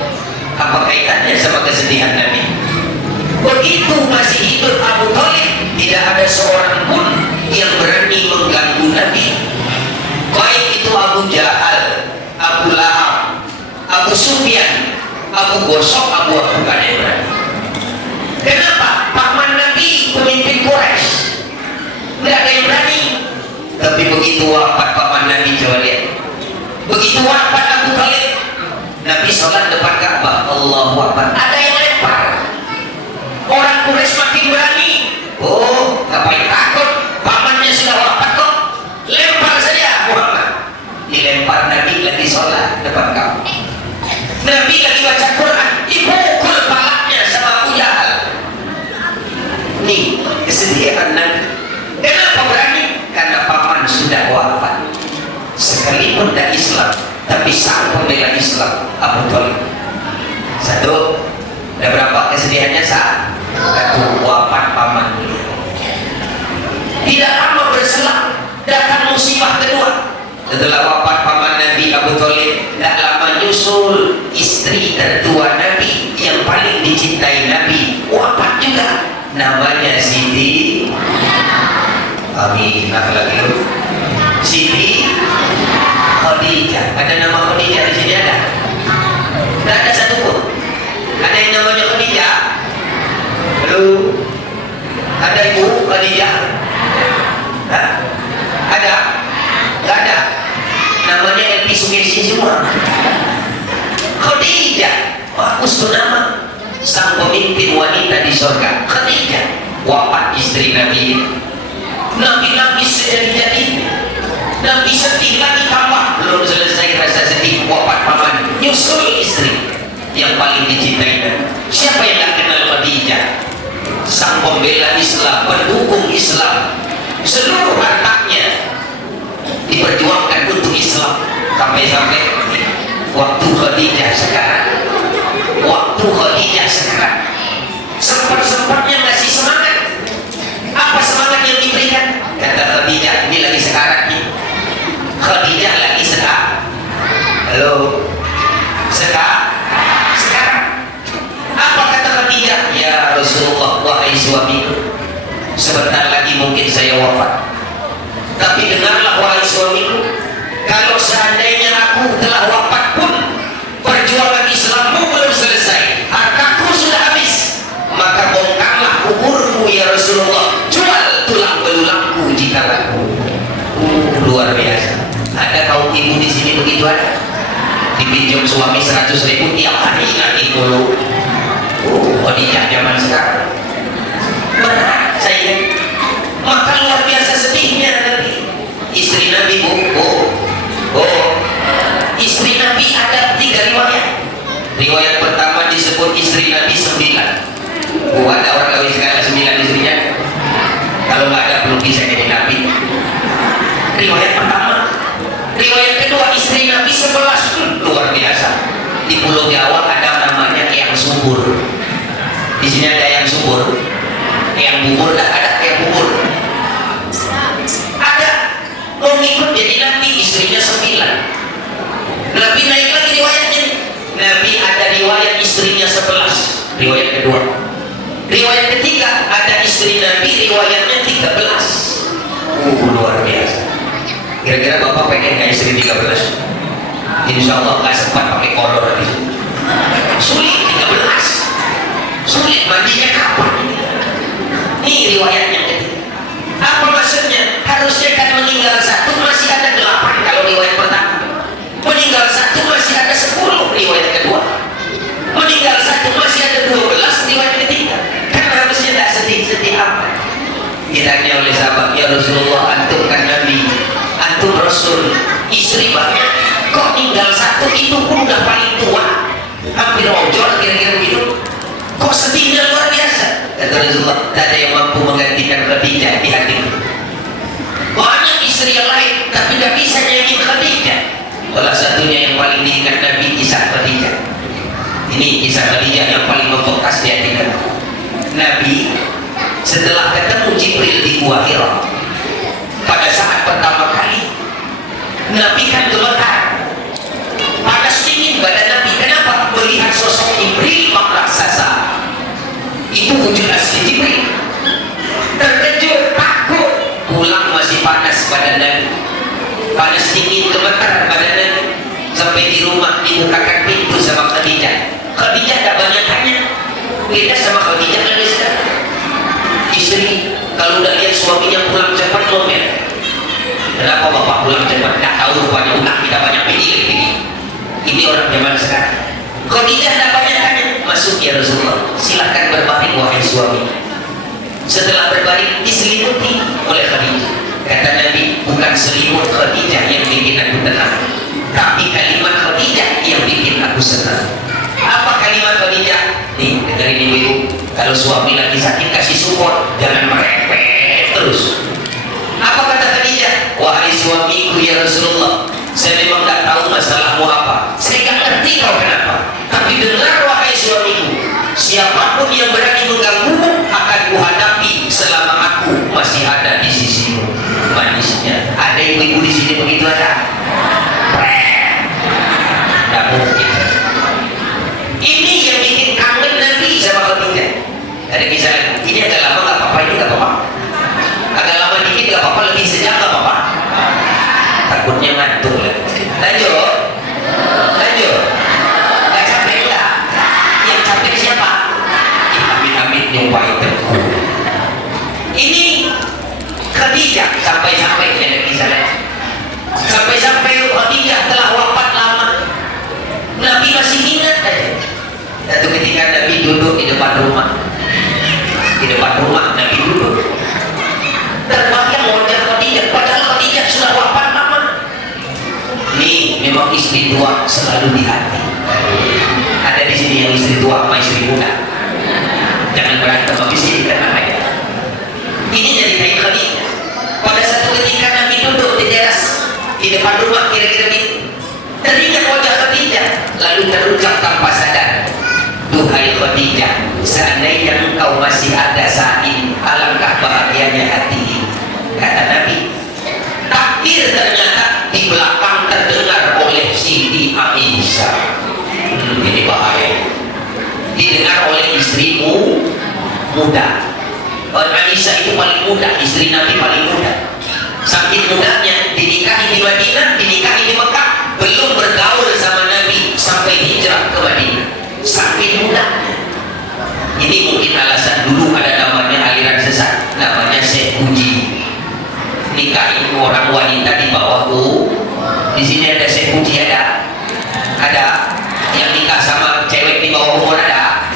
Apa kaitannya sama kesedihan Nabi? Begitu masih hidup Abu Thalib, tidak ada seorang pun yang berani mengganggu Nabi. Baik itu Abu Jahal, Abu Lahab, Abu Sufyan, Abu Gosok, Abu Bakar. Kenapa? Paman Nabi pemimpin Quraisy, tidak ada yang berani. Tapi begitu wafat paman Nabi, coba lihat. Begitu wafat Abu Thalib, Nabi sholat depan Ka'bah, Allahu Akbar. Ada yang lempar. Orang Quraisy makin berani. Oh, ngapain takut? Pamannya sudah wafat kok. Lempar saja Muhammad. Dilempar Nabi lagi sholat depan Ka'bah. Nabi lagi baca Quran, dipukul palanya sama Abu Jahal. Nih kesedihan Nabi. Kenapa berani? Karena paman sudah wafat. Sekalipun tidak Islam, tapi sang pembela Islam Abu Thalib. Satu, ada berapa kesedihannya saat satu wafat paman. Tidak lama berselang datang musibah kedua. Setelah wafat paman Nabi Abu Thalib, tidak lama nyusul istri tertua Nabi yang paling dicintai Nabi wafat juga. Namanya Siti. Amin. Lagi Siti Khadijah. Ada nama Khadijah di sini ada? Tidak ada satu pun. Ada yang namanya Khadijah? Halo? Ada ibu Khadijah? Hah? Ada? Tidak ada. Namanya Elvi Sugesti semua. Khadijah. Bagus tuh nama. Sang pemimpin wanita di surga. Khadijah. wafat istri Nabi. Nabi nangis sejadi-jadi, Nabi sedih lagi tambah, belum selesai rasa sedih wafat paman, nyusul istri yang paling dicintai. Siapa yang tak kenal Khadijah? Sang pembela Islam, pendukung Islam, seluruh hartanya diperjuangkan untuk Islam, sampai-sampai waktu Khadijah sekarang, sempat-sempatnya ngasih semangat. Apa semangat yang diberikan? Kata Khadijah, ini lagi sekarat nih. Khadijah lagi sekarat. Halo, sekarang. Apa kata Khadijah? Ya Rasulullah, wahai suamiku, sebentar lagi mungkin saya wafat. Tapi dengarlah wahai suamiku, kalau seandainya aku telah wafat pun perjuangan Islammu belum selesai, hartaku sudah habis, maka bongkarlah kuburmu ya Rasulullah, jual tulang belulangku jika laku. Luar biasa. Ada kaum ibu di sini begitu ada? Dipinjam suami 100.000 tiap hari nanti dulu. Khadijah zaman sekarang berat saya. Maka luar biasa sedihnya Nabi. Istri Nabi istri Nabi ada 3 riwayat. Riwayat pertama disebut istri Nabi 9. Ada orang kawin sekarang 9 istrinya. Kalau nggak ada belum bisa jadi Nabi. Riwayat pertama. Riwayat kedua istri Nabi 11. Luar biasa. Di Pulau Jawa ada namanya yang subur. Di sini ada yang subur, yang bubur, ada yang bubur. Ada mau ngikut jadi Nabi, istrinya 9. Nabi naik lagi riwayatnya. Nabi ada riwayat istrinya 11. Riwayat kedua. Riwayat ketiga ada istri Nabi, riwayatnya 13. Luar biasa. Kira-kira Bapak pengen nggak istri 13? Insya Allah nggak sempat pakai kolor lagi. Sulit 13. Sulit mandinya kapan? Ini riwayatnya. Apa maksudnya? Harusnya kan meninggal 1 masih ada 8 kalau riwayat pertama. Meninggal 1 masih ada 10 riwayat kedua. Meninggal 1 masih ada 12 riwayat ketiga. Kan harusnya tidak sedih-sedih amat. Ditanya oleh sahabat, ya Rasulullah, antum kan Nabi, antum Rasul, istri banyak, kok tinggal 1 itu pun udah paling tua, hampir ojol kira-kira begitu. Kok sedihnya luar biasa? Kata Rasulullah, tak ada yang mampu menggantikan Khadijah di hatiku. Banyak istri yang lain, tapi tidak bisa nyanyi Khadijah. Salah satunya yang paling diingat Nabi, kisah Khadijah. Ini kisah Khadijah yang paling membekas di hati Nabi. Nabi setelah ketemu Jibril di Gua Hira, pada saat pertama kali Nabi kan gemetar, panas dingin badan Nabi. Kenapa? Melihat sosok Jibril raksasa. Itu wujud asli Jibril. Terkejut, takut. Pulang masih panas badan Nabi, panas dingin, gemetar badan Nabi. Sampai di rumah dibukakan pintu sama Khadijah. Khadijah tak banyak tanya, beda sama Khadijah lagi sekarang. Istri kalau udah lihat suaminya pulang cepat ngomel. Kenapa bapak pulang cepat? Tidak tahu rupanya ulah kita banyak pilih. Ini orang zaman sekarang. Khadijah tidak banyak tanya. Masuk ya Rasulullah, silahkan berbaring wahai suami. Setelah berbaring diselimuti oleh Khadijah. Kata Nabi, bukan selimut Khadijah yang bikin aku tenang, tapi kalimat Khadijah yang bikin aku senang. Apa kalimat Khadijah? Nih, dengerin ibu. Kalau suami lagi sakit kasih support, jangan merepet terus. Apa kata Khadijah? Wahai suamiku ya Rasulullah, saya memang tak tahu masalahmu apa, saya tak ngerti kau kenapa, tapi dengar wahai suamiku, siapapun yang berani mengganggumu akan kuhadapi selama aku masih ada di sisimu. Manisnya. Ada ibu-ibu di sini begitu ada? Tidak mungkin. Ini yang bikin kangen Nabi sama Khadijah. Ada kisah ini agak lama nggak apa-apa, ini nggak apa-apa. Agak lama dikit nggak apa-apa, lebih sejam nggak apa-apa. Takutnya ngantuk lagi. Lanjut. Nggak capek nggak? Yang capek siapa? Amin-amin nyumpain teguh. Ini Khadijah sampai-sampai ada kisah lagi. Sampai-sampai Khadijah telah wafat lama, Nabi masih ingat aja. Satu ketika Nabi duduk di depan rumah Nabi memang istri tua selalu di hati. Ada di sini yang istri tua sama istri muda. Jangan berantem habis ini karena ada. Ini dari kain Khadijah. Pada satu ketika Nabi duduk di teras di depan rumah kira-kira ini, teringat wajah Khadijah, lalu terucap tanpa sadar, duhai Khadijah, seandainya engkau masih ada saat ini, alangkah bahagianya hati ini. Kata Nabi, takdir ternyata di belakang terdengar oleh Siti Aisyah. Ini bahaya. Didengar oleh istrimu muda. Aisyah itu paling muda, istri Nabi paling muda. Saking mudanya dinikahi di Madinah, dinikahi di Mekah, belum bergaul sama Nabi sampai hijrah ke Madinah. Saking mudanya. Ini mungkin alasan dulu ada namanya aliran sesat, namanya Syekh Puji. Nikahin orang wanita di bawah tuh. Di sini ada Syekh Puji, ada yang nikah sama cewek di bawah umur ada.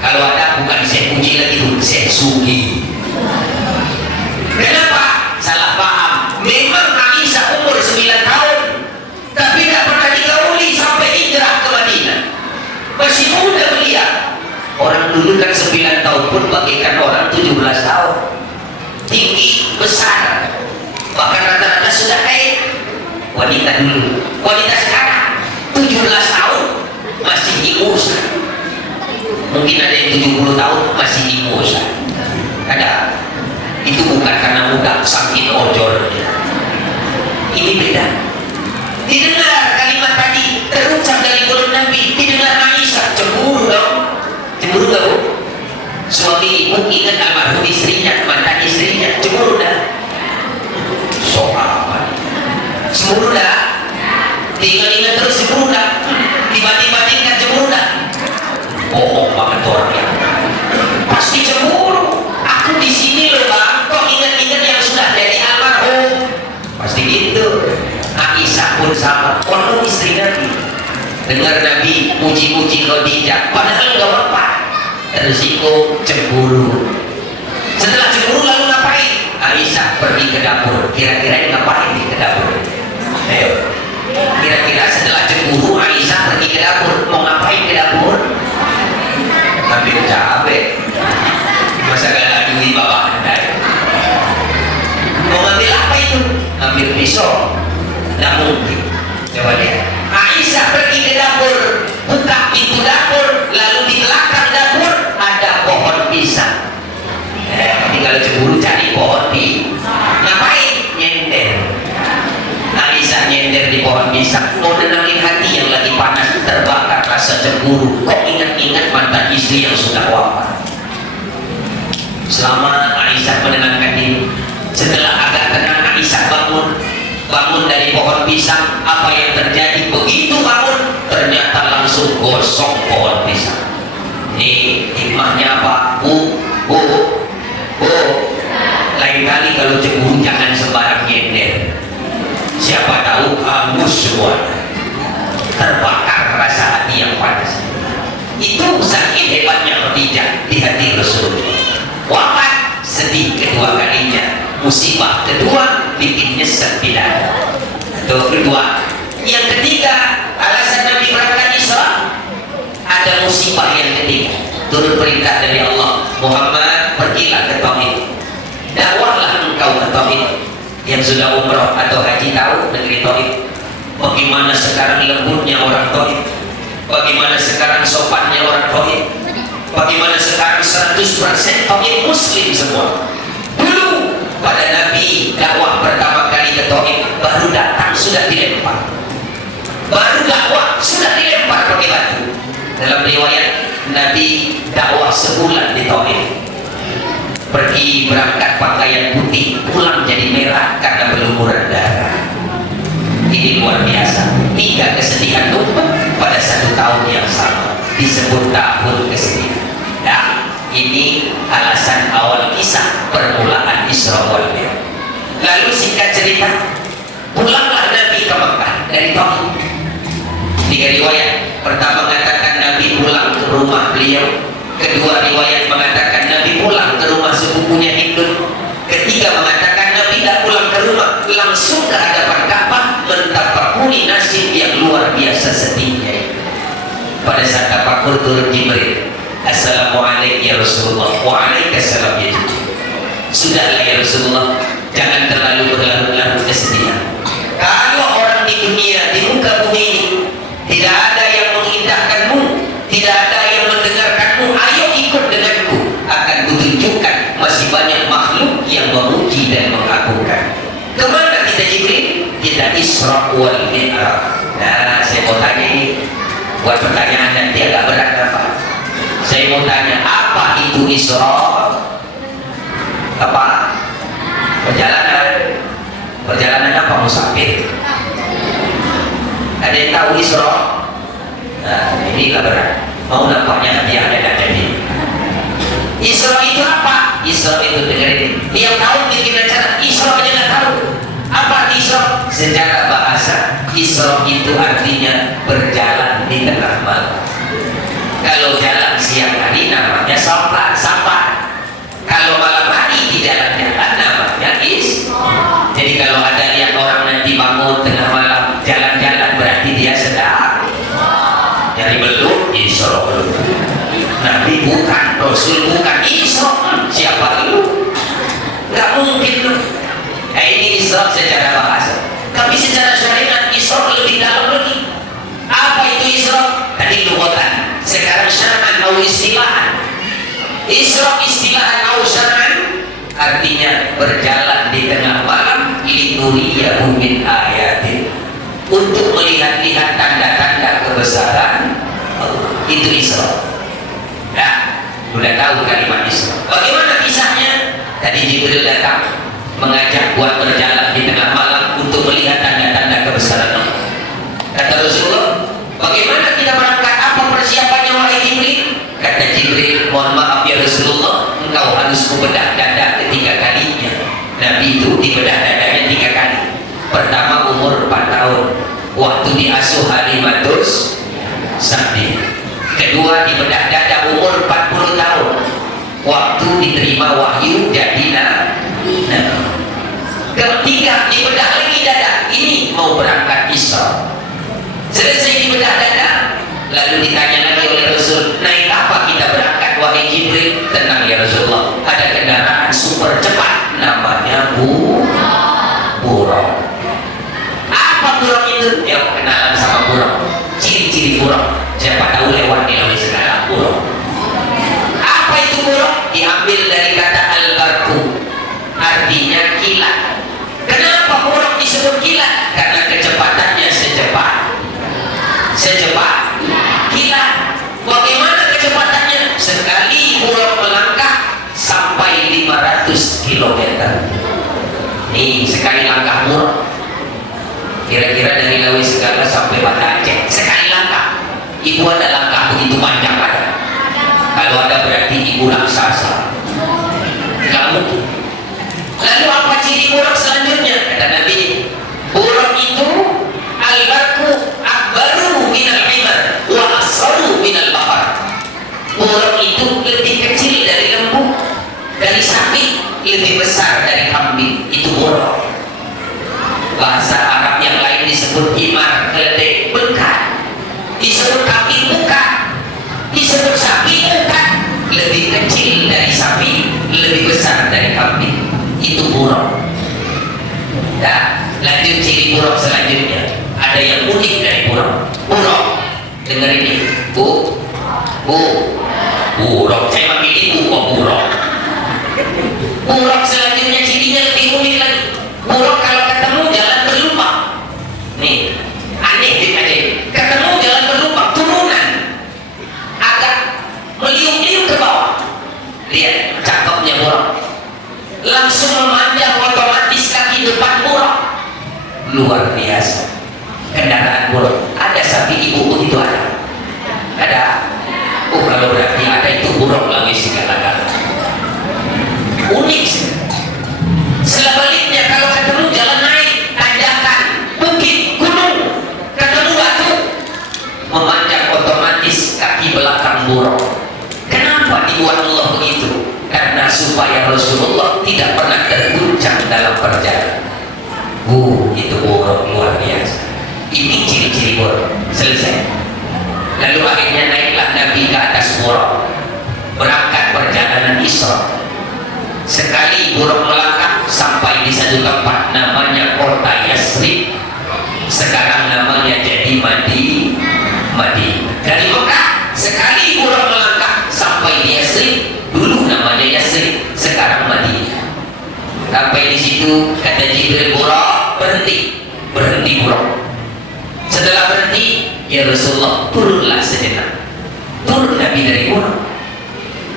Kalau ada bukan Syekh Puji lagi tuh, Syekh Sugi. Kenapa? Salah paham. Memang Aisyah umur 9 tahun, tapi tidak pernah digauli sampai hijrah ke Madinah. Masih muda belia. Orang dulu kan 9 tahun pun bagaikan orang 17 tahun. Tinggi, besar, bahkan rata-rata sudah kaya. Wanita dulu, wanita sekarang 17 tahun masih ingus. Mungkin ada yang 70 tahun masih ingus. Ada. Itu bukan karena muda, saking ojolnya. Ini beda. Didengar kalimat tadi terucap dari mulut Nabi, didengar Aisyah, cemburu dong. Cemburu gak bu? Suami ibu ingat almarhum istrinya, mantan istrinya, cemburu dah. Soal apa nih? Cemburu dah. Ingat-ingat terus cemburu dah. Dibanding-bandingkan cemburu dah. Bohong banget orangnya. Pasti cemburu. Aku di sini loh bang, kok ingat-ingat yang sudah jadi almarhum? Pasti gitu. Aisyah pun sama. Walaupun istri Nabi, dengar Nabi muji-muji Khadijah, padahal nggak apa-apa. Resiko cemburu. Setelah cemburu lalu ngapain? Aisyah pergi ke dapur. Kira-kira ngapain di ke dapur? Ayo. Kira-kira setelah cemburu Aisyah pergi ke dapur, mau ngapain ke dapur? Ambil cabai. Masa gak ada duit bapak andai? Mau ngambil apa itu? Ambil pisau. Tidak mungkin. Coba lihat. Aisyah pergi ke dapur, buka pintu dapur, lalu di belakang dapur ada pohon pisang. Ini kalau cemburu cari pohon pisang. Ngapain? Nyender. Aisyah nyender di pohon pisang, mau nenangin hati yang lagi panas, terbakar rasa cemburu. Kok ingat-ingat mantan istri yang sudah wafat. Selama Aisyah menenangkan diri, setelah agak tenang Aisyah bangun dari pohon pisang. Apa yang terjadi? Begitu bangun, ternyata langsung gosong pohon pisang. Ini hikmahnya apa? Lain kali kalau cemburu jangan sembarang nyender. Siapa tahu hangus semua, terbakar rasa hati yang panas. Itu saking hebatnya Khadijah di hati Rasulullah. Wafat sedih kedua kalinya, musibah kedua bikin nyesek tidak ada. Itu kedua. Yang ketiga, alasan Nabi berangkat Isra, ada musibah yang ketiga. Turun perintah dari Allah, Muhammad pergilah ke Tauhid, dakwahlah engkau ke Tauhid. Yang sudah umrah atau haji tahu negeri Tauhid. Bagaimana sekarang lembutnya orang Tauhid, bagaimana sekarang sopannya orang Tauhid, bagaimana sekarang 100% Tauhid Muslim semua. Dulu pada Nabi dakwah pertama kali ke Tauhid, baru datang sudah dilempar, baru dakwah sudah dilempar pakai batu. Dalam riwayat Nabi dakwah sebulan di Tauhid, pergi berangkat pakaian putih, pulang jadi merah karena berlumuran darah. Ini luar biasa. 3 kesedihan tumpah pada 1 tahun yang sama, disebut tahun kesedihan. Nah, ini alasan awal kisah permulaan Isra wal Mi'raj. Lalu singkat cerita, pulanglah Nabi ke Mekah dari Tauhid. 3 riwayat. Pertama mengatakan Nabi pulang ke rumah beliau. Kedua riwayat mengatakan Nabi pulang ke rumah sepupunya Hindun. Ketiga mengatakan Nabi tidak pulang ke rumah, langsung ke hadapan Ka'bah mentafakkur mengampuni nasib yang luar biasa sedihnya. Pada saat tafakur turun Jibril, Assalamualaikum ya Rasulullah. Waalaikumsalam ya Jibril. Sudahlah ya Rasulullah, jangan terlalu berlarut-larut kesedihan. Kalau orang di dunia, di muka bumi ini, tidak ada yang mengindahkanmu, tidak ada yang mendengarkanmu, ayo ikut denganku. Akan kutunjukkan masih banyak makhluk yang memuji dan mengagungkan. Kemana kita Jibril? Kita Isra wal Mi'raj. Nah, saya mau tanya ini, buat pertanyaan nanti agak berat apa? Saya mau tanya, apa itu Isra? Apa? Perjalanan. Perjalanan apa? Musafir. Ada yang tahu Isra? Nah, ini agak berat. Mau nampaknya nanti ada dan jadi. Isra itu apa? Isra itu dengerin. Yang tahu bikin acara Isra aja nggak tahu. Apa arti Isra? Secara bahasa, Isra itu artinya berjalan di tengah malam. Kalau jalan siang hari namanya safar. Kalau malam hari di jalan-jalan namanya Isra. Jadi kalau ada lihat orang nanti bangun tengah malam jalan-jalan berarti dia sedang nyari belum Isra belum. Nabi bukan, Rasul bukan, Isra. Siapa lu? Gak mungkin lu. Nah, ini Isra secara bahasa. Tapi secara syariat Isra lebih dalam lagi. Apa itu Isra? Tadi lughatan. Sekarang syar'an atau istilahan. Isra istilahan atau syar'an artinya berjalan di tengah malam linuriyahu min ayatin, untuk melihat-lihat tanda-tanda kebesaran Allah. Itu Isra. Nah, sudah tahu kalimat Isra. Bagaimana kisahnya? Tadi Jibril datang mengajak buat berjalan di tengah malam untuk melihat tanda-tanda kebesaran Allah. Kata Rasulullah, bagaimana kita berangkat? Apa persiapannya wahai Jibril? Kata Jibril, mohon maaf ya Rasulullah, engkau harus membedah dada ketiga kalinya. Nabi itu dibedah dadanya 3 kali. Pertama umur 4 tahun, waktu diasuh Halimatus Sa'diyah. Kedua dibedah dada umur 40 tahun, waktu diterima wahyu jadi nabi. Ketiga dibedah lagi dada, ini mau berangkat Isra. Selesai dibedah dada, lalu ditanya lagi oleh Rasul, naik apa kita berangkat wahai Jibril? Tenang ya Rasulullah, ada kendaraan super cepat namanya burung. Apa burung itu? Ya kenalan sama burung, ciri-ciri burung. Siapa tahu lewat di laut segala burung. Apa itu burung? Diambil dari kata al-barku, artinya kilat. Kenapa burung disebut kilat? Karena kecepatannya secepat kilat. Bagaimana kecepatannya? Sekali burung melangkah sampai 500 km. Nih sekali langkah burung, kira-kira dari Lawi Segala sampai Banda Aceh sekali langkah. Ibu ada langkah begitu panjang ada? Kalau ada berarti ibu raksasa. Gak mungkin. Lalu apa ciri burung selanjutnya? Kata Nabi, burung itu al-barku akbaru minal himar wa asraru minal bakar. Burung itu lebih kecil dari lembu, dari sapi, lebih besar dari kambing. Itu burung. Bahasa Arab yang lain disebut himar, keledai, bukan. Disebut kambing, bukan. Disebut sapi, bukan. Lebih kecil dari sapi, lebih besar dari kambing. Itu burung. Nah, lanjut ciri burung selanjutnya. Ada yang unik dari burung. Burung, dengar ini, burung. Saya panggil ibu kok burung. Burung selanjutnya cirinya lebih unik lagi. Burung kalau ketemu jalan berlubang. Nih, aneh aja. Ketemu jalan berlubang, turunan, agak meliuk-liuk ke bawah. Lihat cakepnya burung. Langsung memanjang otomatis kaki depan burung. Luar biasa. Kendaraan burung. Ada sapi ibu itu ada. Ada. Oh kalau berarti ada itu burung lagi segala-galanya. Unik. Sebaliknya kalau ketemu jalan naik, tanjakan, bukit, gunung, ketemu batu, memanjang otomatis kaki belakang burung. Kenapa dibuat Allah begitu? Karena supaya Rasulullah tidak pernah terguncang dalam perjalanan. Itu burung luar biasa. Ini ciri-ciri buruk. Selesai. Lalu akhirnya naiklah Nabi ke atas buruk, berangkat perjalanan Isra. Sekali buruk melangkah sampai di satu tempat namanya kota Yasrib. Sekarang namanya jadi Madinah. Dari Mekah sekali buruk melangkah sampai di Yasrib. Dulu namanya Yasrib, sekarang Madinah. Sampai di situ kata Jibril, buruk berhenti buruk. Setelah berhenti, ya Rasulullah, turunlah sejenak. Turun Nabi dari buruk.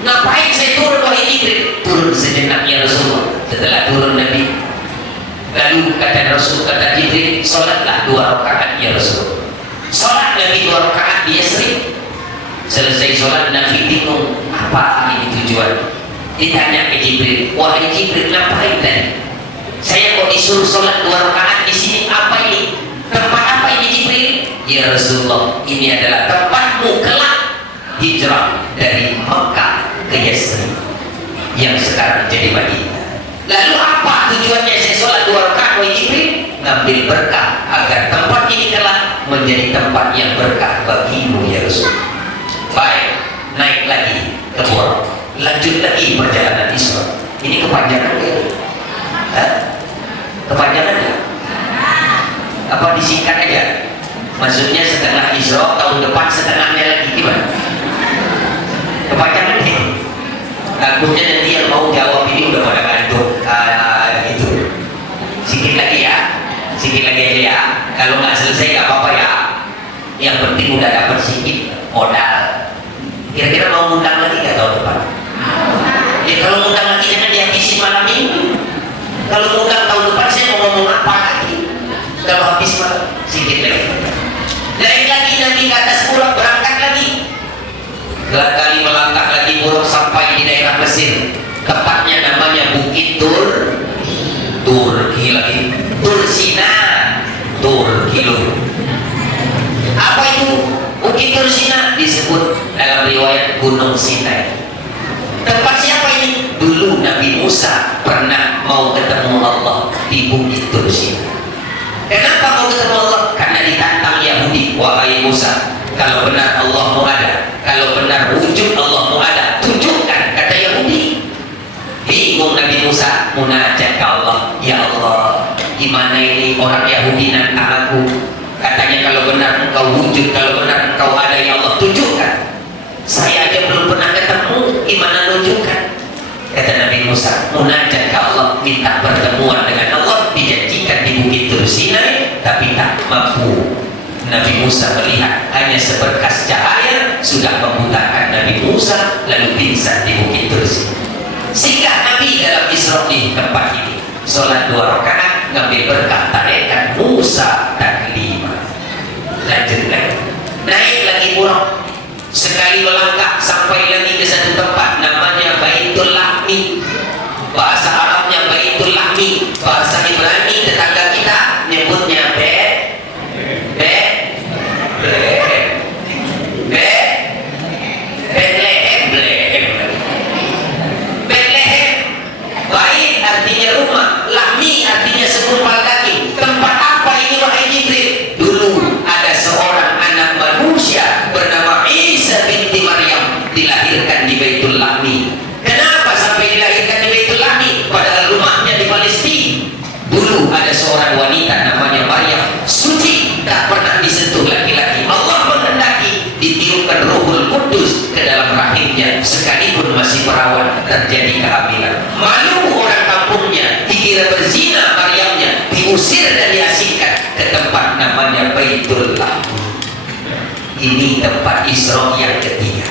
Ngapain saya turun wahai Jibril? Turun sejenak ya Rasulullah. Setelah turun Nabi, lalu kata Jibril, sholatlah 2 rakaat ya Rasulullah. Sholat Nabi 2 rakaat di Yasrib. Selesai sholat Nabi bingung, apa ini tujuan? Ditanya ke Jibril, wahai Jibril, ngapain tadi? Saya kok disuruh sholat 2 rakaat di sini? Apa ini? Tempat apa ini Jibril? Ya Rasulullah, ini adalah tempatmu kelak hijrah dari Mekah ke Yasrib yang sekarang jadi Madinah. Lalu apa tujuannya saya sholat 2 rakaat wahai Jibril? Ngambil berkah agar tempat ini kelak menjadi tempat yang berkah bagimu ya Rasul. Baik, naik lagi ke Buraq, lanjut lagi perjalanan Isra. Ini kepanjangan ya? Kepanjangan ya? Apa disingkat aja? Maksudnya setengah Isra, tahun depan setengahnya lagi gimana? Kepanjangan ya? Takutnya nanti yang mau jawab ini udah pada ngantuk. Gitu. Sikit lagi ya, sikit lagi aja ya. Kalau nggak selesai nggak apa-apa ya. Yang penting udah dapat sedikit modal. Kira-kira mau ngundang lagi nggak tahun depan? Ya kalau ngundang lagi jangan dihabisin malam ini. Kalau ngundang tahun depan saya mau ngomong apa lagi? Kalau habis malam sedikit lagi. Naik lagi Nabi ke atas Buraq, berangkat lagi. Kali melangkah lagi Buraq sampai di daerah Mesir. Tepatnya namanya Bukit Turki lagi. Tursina, Turkilo. Apa itu Bukit Tursina? Disebut dalam riwayat Gunung Sinai. Tempat siapa ini? Dulu Nabi Musa pernah mau ketemu Allah di Bukit Tursina. Kenapa mau ketemu Allah? Karena ditantang Yahudi, wahai Musa, kalau benar Allah mau ada, kalau benar wujud Allah mau ada, tunjukkan, kata Yahudi. Bingung Nabi Musa, munajat ke Allah, ya Allah, gimana ini orang Yahudi nantang aku? Katanya kalau benar engkau wujud, kalau benar engkau ada, ya Allah, tunjukkan. Saya aja belum pernah ketemu, gimana nunjukkan? Kata Nabi Musa, munajat ke Allah, minta pertemuan dengan Allah, dijanjikan di Bukit Tursinai, tapi tak mampu. Nabi Musa melihat hanya seberkas cahaya sudah membutakan Nabi Musa, lalu pingsan di Bukit Tursinai. Sehingga Nabi dalam Isra di tempat ini sholat 2 rakaat, ngambil berkah tarekat Musa taklima. Lanjut lagi, naik lagi Buraq. Sekali melangkah sampai lagi ke satu tempat namanya Baitul Lahmi. Bahasa Arabnya Baitul Lahmi, bahasa Ibrani tetangga kita nyebutnya Bethlehem. Bait artinya rumah, Lahmi artinya segumpal daging. Tempat apa ini wahai Jibril? Dulu ada seorang anak manusia bernama Isa binti Maryam, dilahirkan di Baitul Lahmi. Kenapa sampai dilahirkan di Baitul Lahmi padahal rumahnya di Palestina? Dulu ada seorang wanita namanya Maryam, suci, tak pernah disentuh laki-laki. Allah menghendaki ditiupkan Ruhul Kudus ke dalam rahimnya, sekalipun masih perawan terjadi kehamilan. Malu orang kampungnya, dikira berzina Maryamnya, diusir dan diasingkan ke tempat namanya Baitul Lahmi. Ini tempat Isra yang ketiga.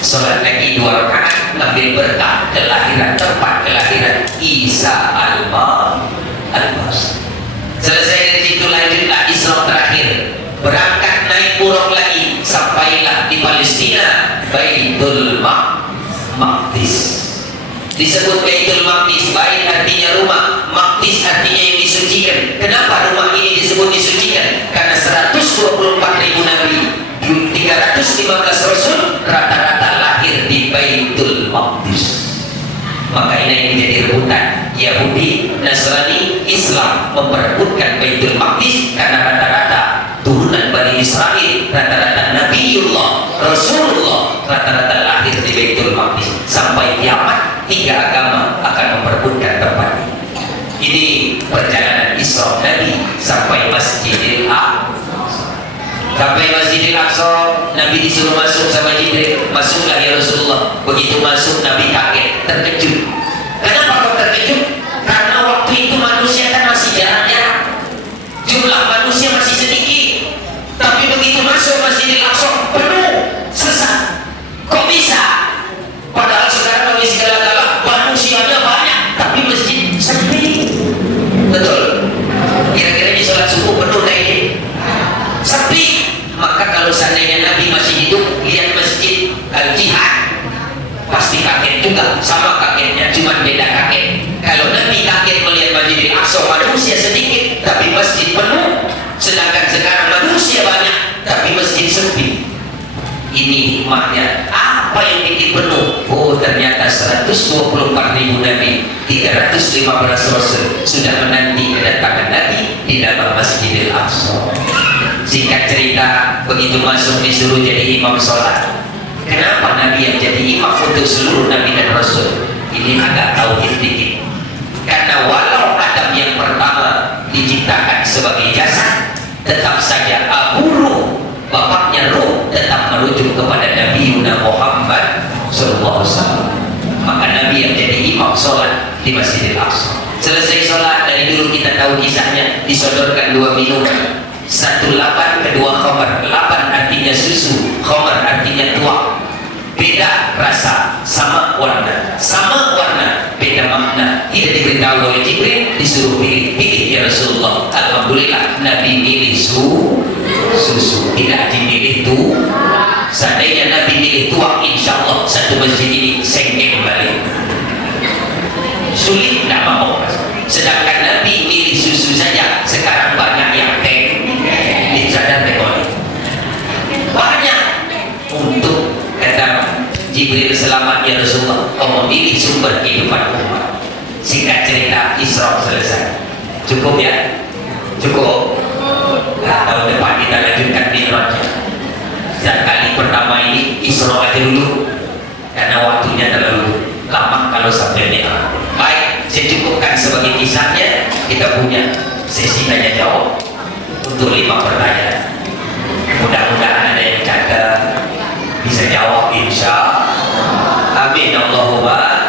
Sholat lagi 2 rakaat, ngambil berkah kelahiran, tempat kelahiran Isa Al-Masih. Selesai dari situ lanjutlah Isra terakhir. Berangkat naik Buraq lagi, sampailah di Palestina, Baitul Maqdis. Disebut Baitul Maqdis, bait artinya rumah, Maqdis artinya yang disucikan. Kenapa rumah ini disebut disucikan? Karena 124.000 nabi, 315 rasul rata-rata lahir di Baitul Maqdis. Maka ini yang menjadi rebutan Yahudi, Nasrani, Islam memperebutkan Baitul Maqdis karena rata-rata Ini perjalanan Isra Nabi sampai Masjidil Aqsa. Sampai Masjidil Aqsa, Nabi disuruh masuk sama Jibril. Masuklah ya Rasulullah. Begitu masuk, Nabi kaget, terkejut. Kenapa kok terkejut? Karena waktu itu manusia kan masih jarang-jarang, jumlah manusia masih sedikit. Tapi begitu masuk Masjidil Aqsa, penuh, sesak. Kok bisa? Padahal sekarang kami segala-gala manusianya banyak, tapi masjid sepi. Betul? Kira-kira di sholat subuh penuh kayak ini? Sepi. Maka kalau seandainya Nabi masih hidup, lihat masjid Al-Jihad, pasti kaget juga. Sama kagetnya, cuma beda kaget. Kalau Nabi kaget melihat Masjidil Aqsa manusia sedikit, tapi masjid penuh. Sedangkan sekarang manusia banyak, tapi masjid sepi. Ini hikmahnya. Apa yang bikin penuh? Oh, ternyata 124.000 Nabi, 315 Rasul sudah menanti kedatangan Nabi di dalam Masjidil Aqsa. Singkat cerita, begitu masuk disuruh jadi imam sholat. Kenapa Nabi yang jadi imam untuk seluruh Nabi dan Rasul? Ini agak tauhid dikit. Karena walau Adam yang pertama diciptakan sebagai jasad, tetap saja Abu Ruh, bapaknya Ruh, tetap merujuk kepada Nabi Muhammad SAW. Maka Nabi yang jadi imam sholat di Masjidil Aqsa. Selesai sholat, dari dulu kita tahu kisahnya, disodorkan 2 minuman. 1 laban, kedua khamar. Laban artinya susu, khamar artinya tuak. Beda rasa, sama warna. Sama warna, beda makna. Tidak diberitahu oleh Jibril, disuruh pilih. Pilih ya Rasulullah. Alhamdulillah, Nabi milih susu, tidak dimilih tuak. Seandainya Nabi milih tuak, insya Allah satu masjid ini sengkeng balik. Sulit tidak mau. Sedangkan Nabi milih susu saja, sekarang banyak yang teh. Disadar tekoni banyak untuk kata Jibril, selamat ya Rasulullah, kau memilih sumber kehidupan umat. Singkat cerita, Isra selesai. Cukup ya? Cukup. Nah, tahun depan kita lanjutkan Mi'rajnya. Dan kali pertama ini Isra aja dulu, karena waktunya terlalu lama kalau sampai Mi'raj. Baik, saya cukupkan sebagai kisahnya. Kita punya sesi tanya jawab untuk 5 pertanyaan. Mudah-mudahan ada yang catat, bisa jawab insya. Amin Allahumma.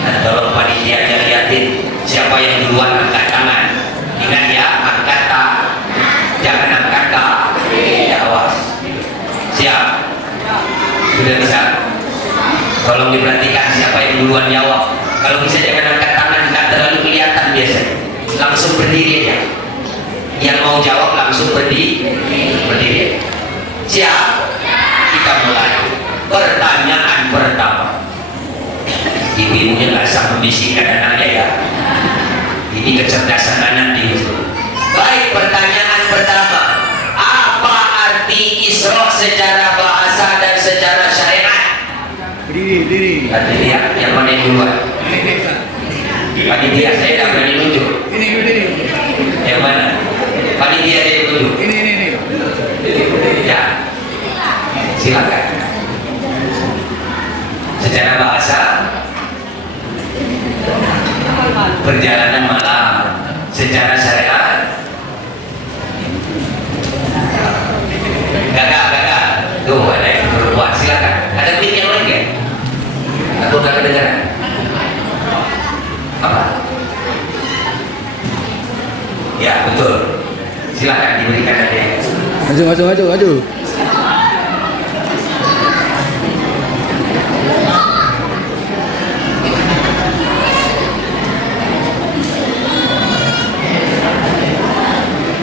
Dan tolong panitianya lihatin siapa yang duluan angkat tangan. Ingat ya, angkat tak, jangan angkat tak. Awas. Siap? Sudah bisa? Tolong diperhatikan siapa yang duluan jawab. Kalau bisa jangan angkat tangan, tidak terlalu kelihatan biasanya. Langsung berdiri ya. Yang mau jawab langsung berdiri. Siap? Kita mulai. Pertanyaan pertama. Ibu-ibunya nggak usah membisikkan anaknya ya. Ini kecerdasan anak di situ. Baik, pertanyaan pertama. Apa arti Isra secara bahasa dan secara syariat? Berdiri. Panitia, yang mana yang duluan? Panitia, saya tidak berani nunjuk. Ini. Yang mana? Panitia dia tunjuk. Ini. Ya, silakan. Secara bahasa, perjalanan malam. Secara syariat, gagak. Tuh ada yang berbuat. Silakan. Ada mic yang lain nggak? Atau nggak kedengaran? Apa? Ya betul. Silakan diberikan aja. Maju.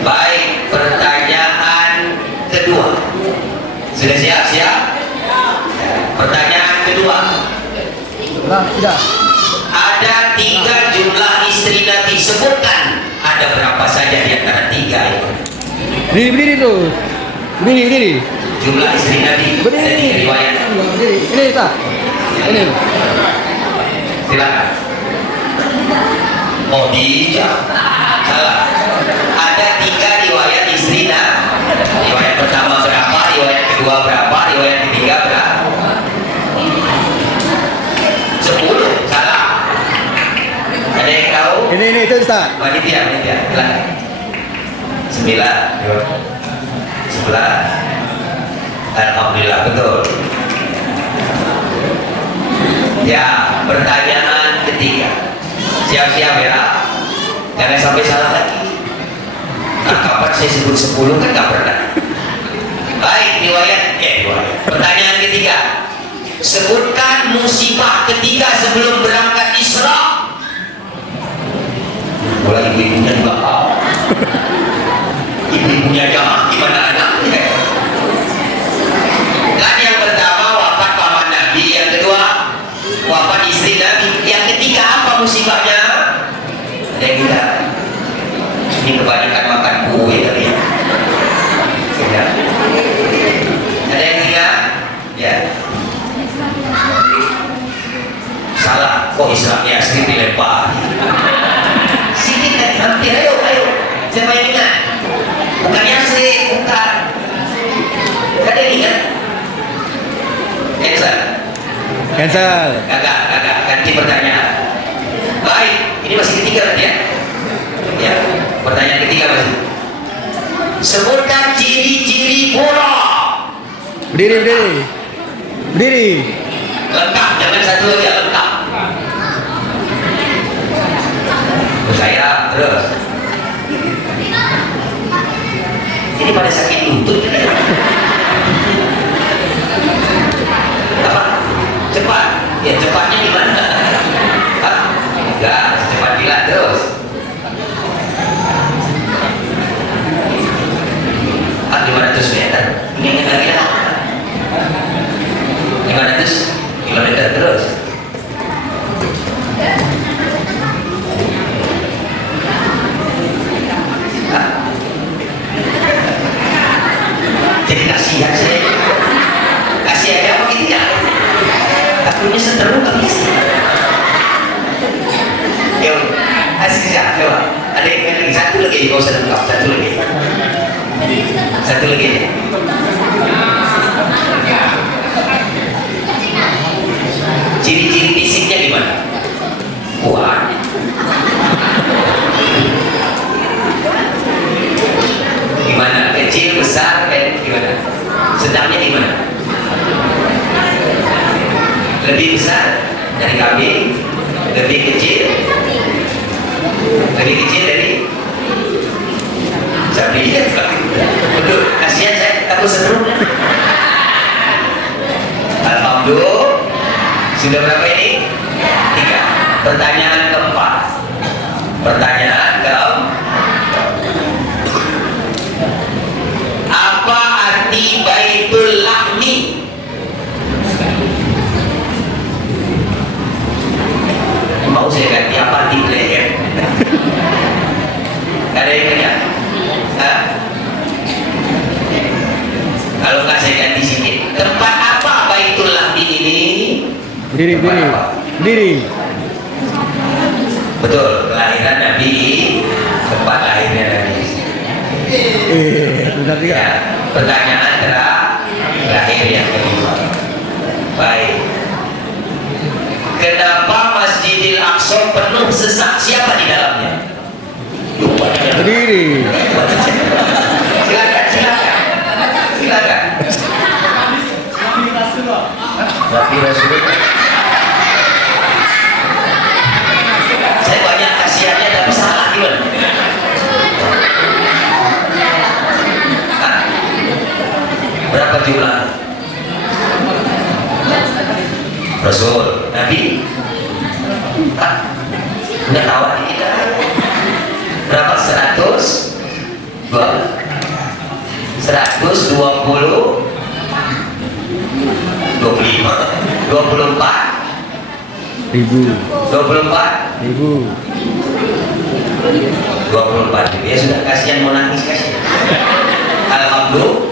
Baik, pertanyaan kedua. Sudah siap? Pertanyaan kedua. Sudah. Ada 3 jumlah istri Nabi, sebutkan ada berapa saja di antara 3 itu. Berdiri tuh. Berdiri. Jumlah istri Nabi ada 3 riwayat. Berdiri. Ini Ustaz. Ini. Silakan. Oh, tidak. Salah. Ada 3 riwayat istri Nabi. Riwayat pertama berapa, riwayat kedua berapa, riwayat ketiga berapa? 10. Salah. Ada yang tahu? Ini itu Ustaz. Panitia, silakan. 9, 11. Alhamdulillah betul. Ya, pertanyaan ketiga. Siap-siap ya. Jangan sampai salah lagi. Nah, kapan saya sebut 10 kan nggak pernah. Baik, riwayat. Pertanyaan ketiga. Sebutkan musibah ketiga sebelum berangkat Isra. Mulai ibu-ibunya juga tahu. Ibu-ibunya jamaah gimana anaknya? Kan yang pertama wafat paman Nabi, yang kedua wafat istri Nabi, yang ketiga apa musibahnya? Ada yang tidak? Ini kebanyakan makan kue kali ya. Ya. Ada yang tidak? Ya. Salah, kok Islamnya istri dilempar? Sini kan, hampir, ayo. Siapa yang ingat? Bukan Yasri, bukan. Ada yang ingat? Cancel. Agak, ganti pertanyaan. Baik, ini masih ketiga kan ya? Ya, pertanyaan ketiga masih. Sebutkan ciri-ciri bola. Berdiri. Lengkap, jangan satu lagi lengkap. Saya terus. Ini pada sakit lutut. Apa? Cepat. Ya cepatnya gimana? Hah? Enggak, cepat gila terus. 500 meter. Ini yang lagi lah. 500 kilometer terus. Jadi kasihan saya. Kasih aja apa gitu ya? Takutnya seteru nggak bisa. Yuk, asik ya, coba. Ada yang lagi satu lagi, kau sudah lengkap. Satu lagi. Ciri-ciri fisiknya gimana? Kuat. Gimana? Kecil, besar, gimana? Sedangnya gimana? Lebih besar dari kambing, lebih kecil dari sapi. Betul, kasihan saya, takut seru. Alhamdulillah. Sudah berapa ini? 3. Pertanyaan keempat. Apa arti Baitul Lahmi? Mau saya ganti apa arti leher? Ada yang kerja? Kalau nggak saya ganti sedikit. Tempat apa Baitul Lahmi ini? Berdiri. Betul, kelahiran Nabi, tempat lahirnya Nabi. Benar juga. Ya, pertanyaan terakhir yang kedua. Baik. Kenapa Masjidil Aqsa penuh sesak? Siapa di dalamnya? Berdiri. Silakan. Tapi Rasulullah. Saya banyak kasihannya tapi salah gimana? Berapa jumlah? Rasul, Nabi. Udah tahu kita. Berapa? 24 ya sudah, kasihan mau nangis kasihan. Alhamdulillah.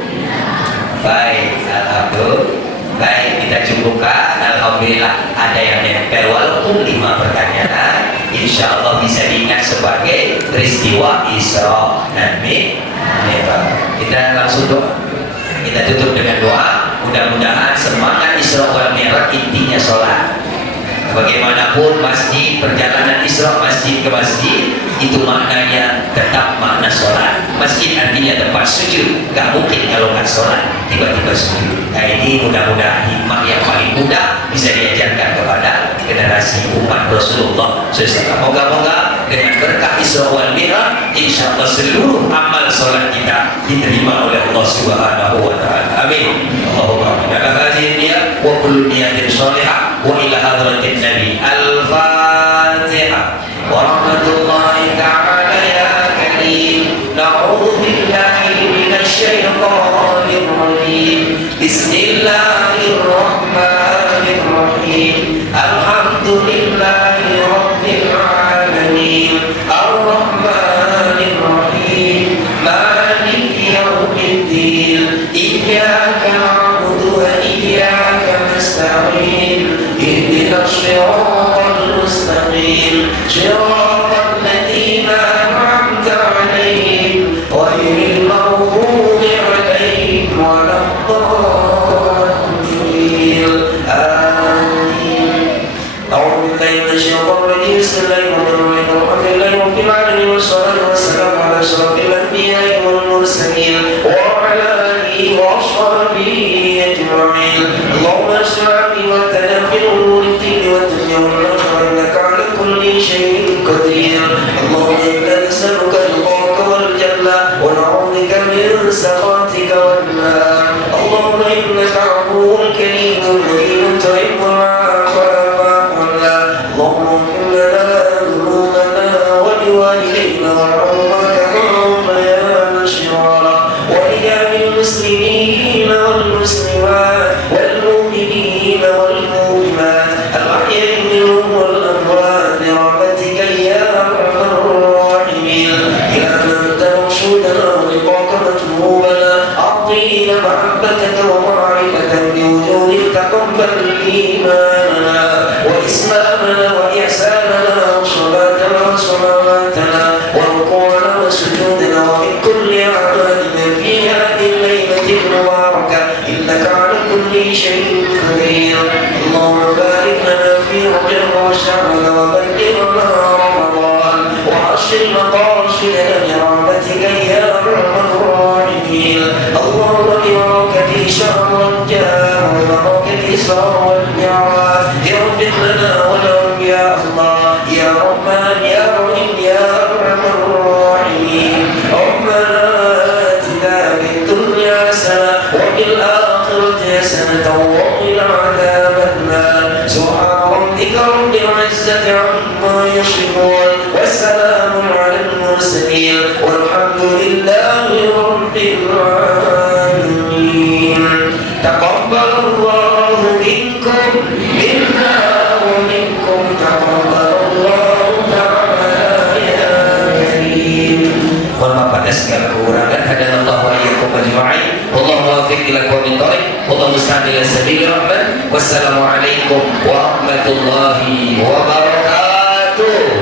Baik, kita cukupkan. Alhamdulillah ada yang nempel walaupun 5 pertanyaan. Insya Allah bisa diingat sebagai peristiwa Isra dan Mi'raj. Kita langsung doa. Kita tutup dengan doa. Mudah-mudahan semangat Isra wal Mi'raj intinya sholat. Bagaimanapun masjid, perjalanan Isra masjid ke masjid itu maknanya tetap makna sholat. Masjid artinya tempat sujud, gak mungkin kalau nggak sholat tiba-tiba sujud. Nah ini mudah-mudahan hikmah yang paling mudah bisa diajarkan kepada generasi umat Rasulullah SAW. Moga-moga dengan berkah Isra wal Mi'raj, insya Allah seluruh amal sholat kita diterima oleh Allah Subhanahu wa Ta'ala. Amin. Allahumma amin. Ala hadhihi niyat wa kullu niyatin shalihah wa ila hadratin Nabi. Al-Fatihah. Wa rahmatullahi ta'ala ya karim. Na'udzu billahi minasy syaithanir rajim. Bismillahirrahmanirrahim. Alhamdulillahi rabbil alamin. Ar-Rahmanir Rahim. Maliki yaumiddin. Iyyaka na'budu wa iyyaka nasta'in. Ihdinas siratal mustaqim. Siratal ladzina an'amta 'alaihim ghairil maghdubi 'alaihim waladdallin. Amin. A'udzu billahi minasy syaithanir rajim. Bismillahirrahmanirrahim. Alhamdulillahi rabbil alamin wassalatu wassalamu ala asyrafil anbiya'i wal mursalin wa ala alihi wa ashabihi ajma'in. Allahumma shalli wa sallim fil umuri dini wa dunya wal akhirah innaka ala kulli syai'in qadir. Allahumma inna nas'aluka ridhaka wal jannah wa na'udzu bika min sakhatika wan nar. Allahumma innaka 'afuwwun karimun karimun tuhibbul 'afwa fa'fu 'anna. Allahumma ighfir lana dhunubana wa liwalidayna warhamna kama rabbayana shighara wa li muslimin wal muslimat wal mu'minina wal mu'minat al-ahya'i minhum wal amwat bi rahmatika ya arhamar rahimin. Ya man tanshudana wa liqaka matmubana a'tina mahabbataka wa ma'rifataka bi wujudi taqabbal imanana wa islamana wa ihsanana wa salatana wa salawatana wa ruku'ana wa sujudana wa min kulli a'malina fi hadhihi al-laylati al-mubarakah innaka 'ala kulli shay'in qadir. Allahumma barik lana fi rajab wa sha'ban wa ballighna ramadan wa ashil maqasidana bi rahmatika ya arhamar rahimin. Allahumma bi barakati shahr rajab wa barakati isra wal mi'raj yaghfir lana wa lahum ya Allah ya Rahman ya Rahim ya arhamar rahimin. Rabbana atina fid dunya hasanah wa fil akhirati hasanah wa qina adhaban nar. Subhana rabbika rabbil izzati amma yasifun wa salamun 'alal mursalin walhamdulillahi rabbil alamin. Taqabbalallahu minkum minna wa minkum taqabbalallahu ta'ala ya karim. Mohon maaf atas segala kekurangan. Hadanallahu wa iyyakum ajma'in. Wallahu muwaffiq ila aqwamit thoriq. Wallahu musta'an ila sabilir rahman. Wassalamu alaikum warahmatullahi wabarakatuh.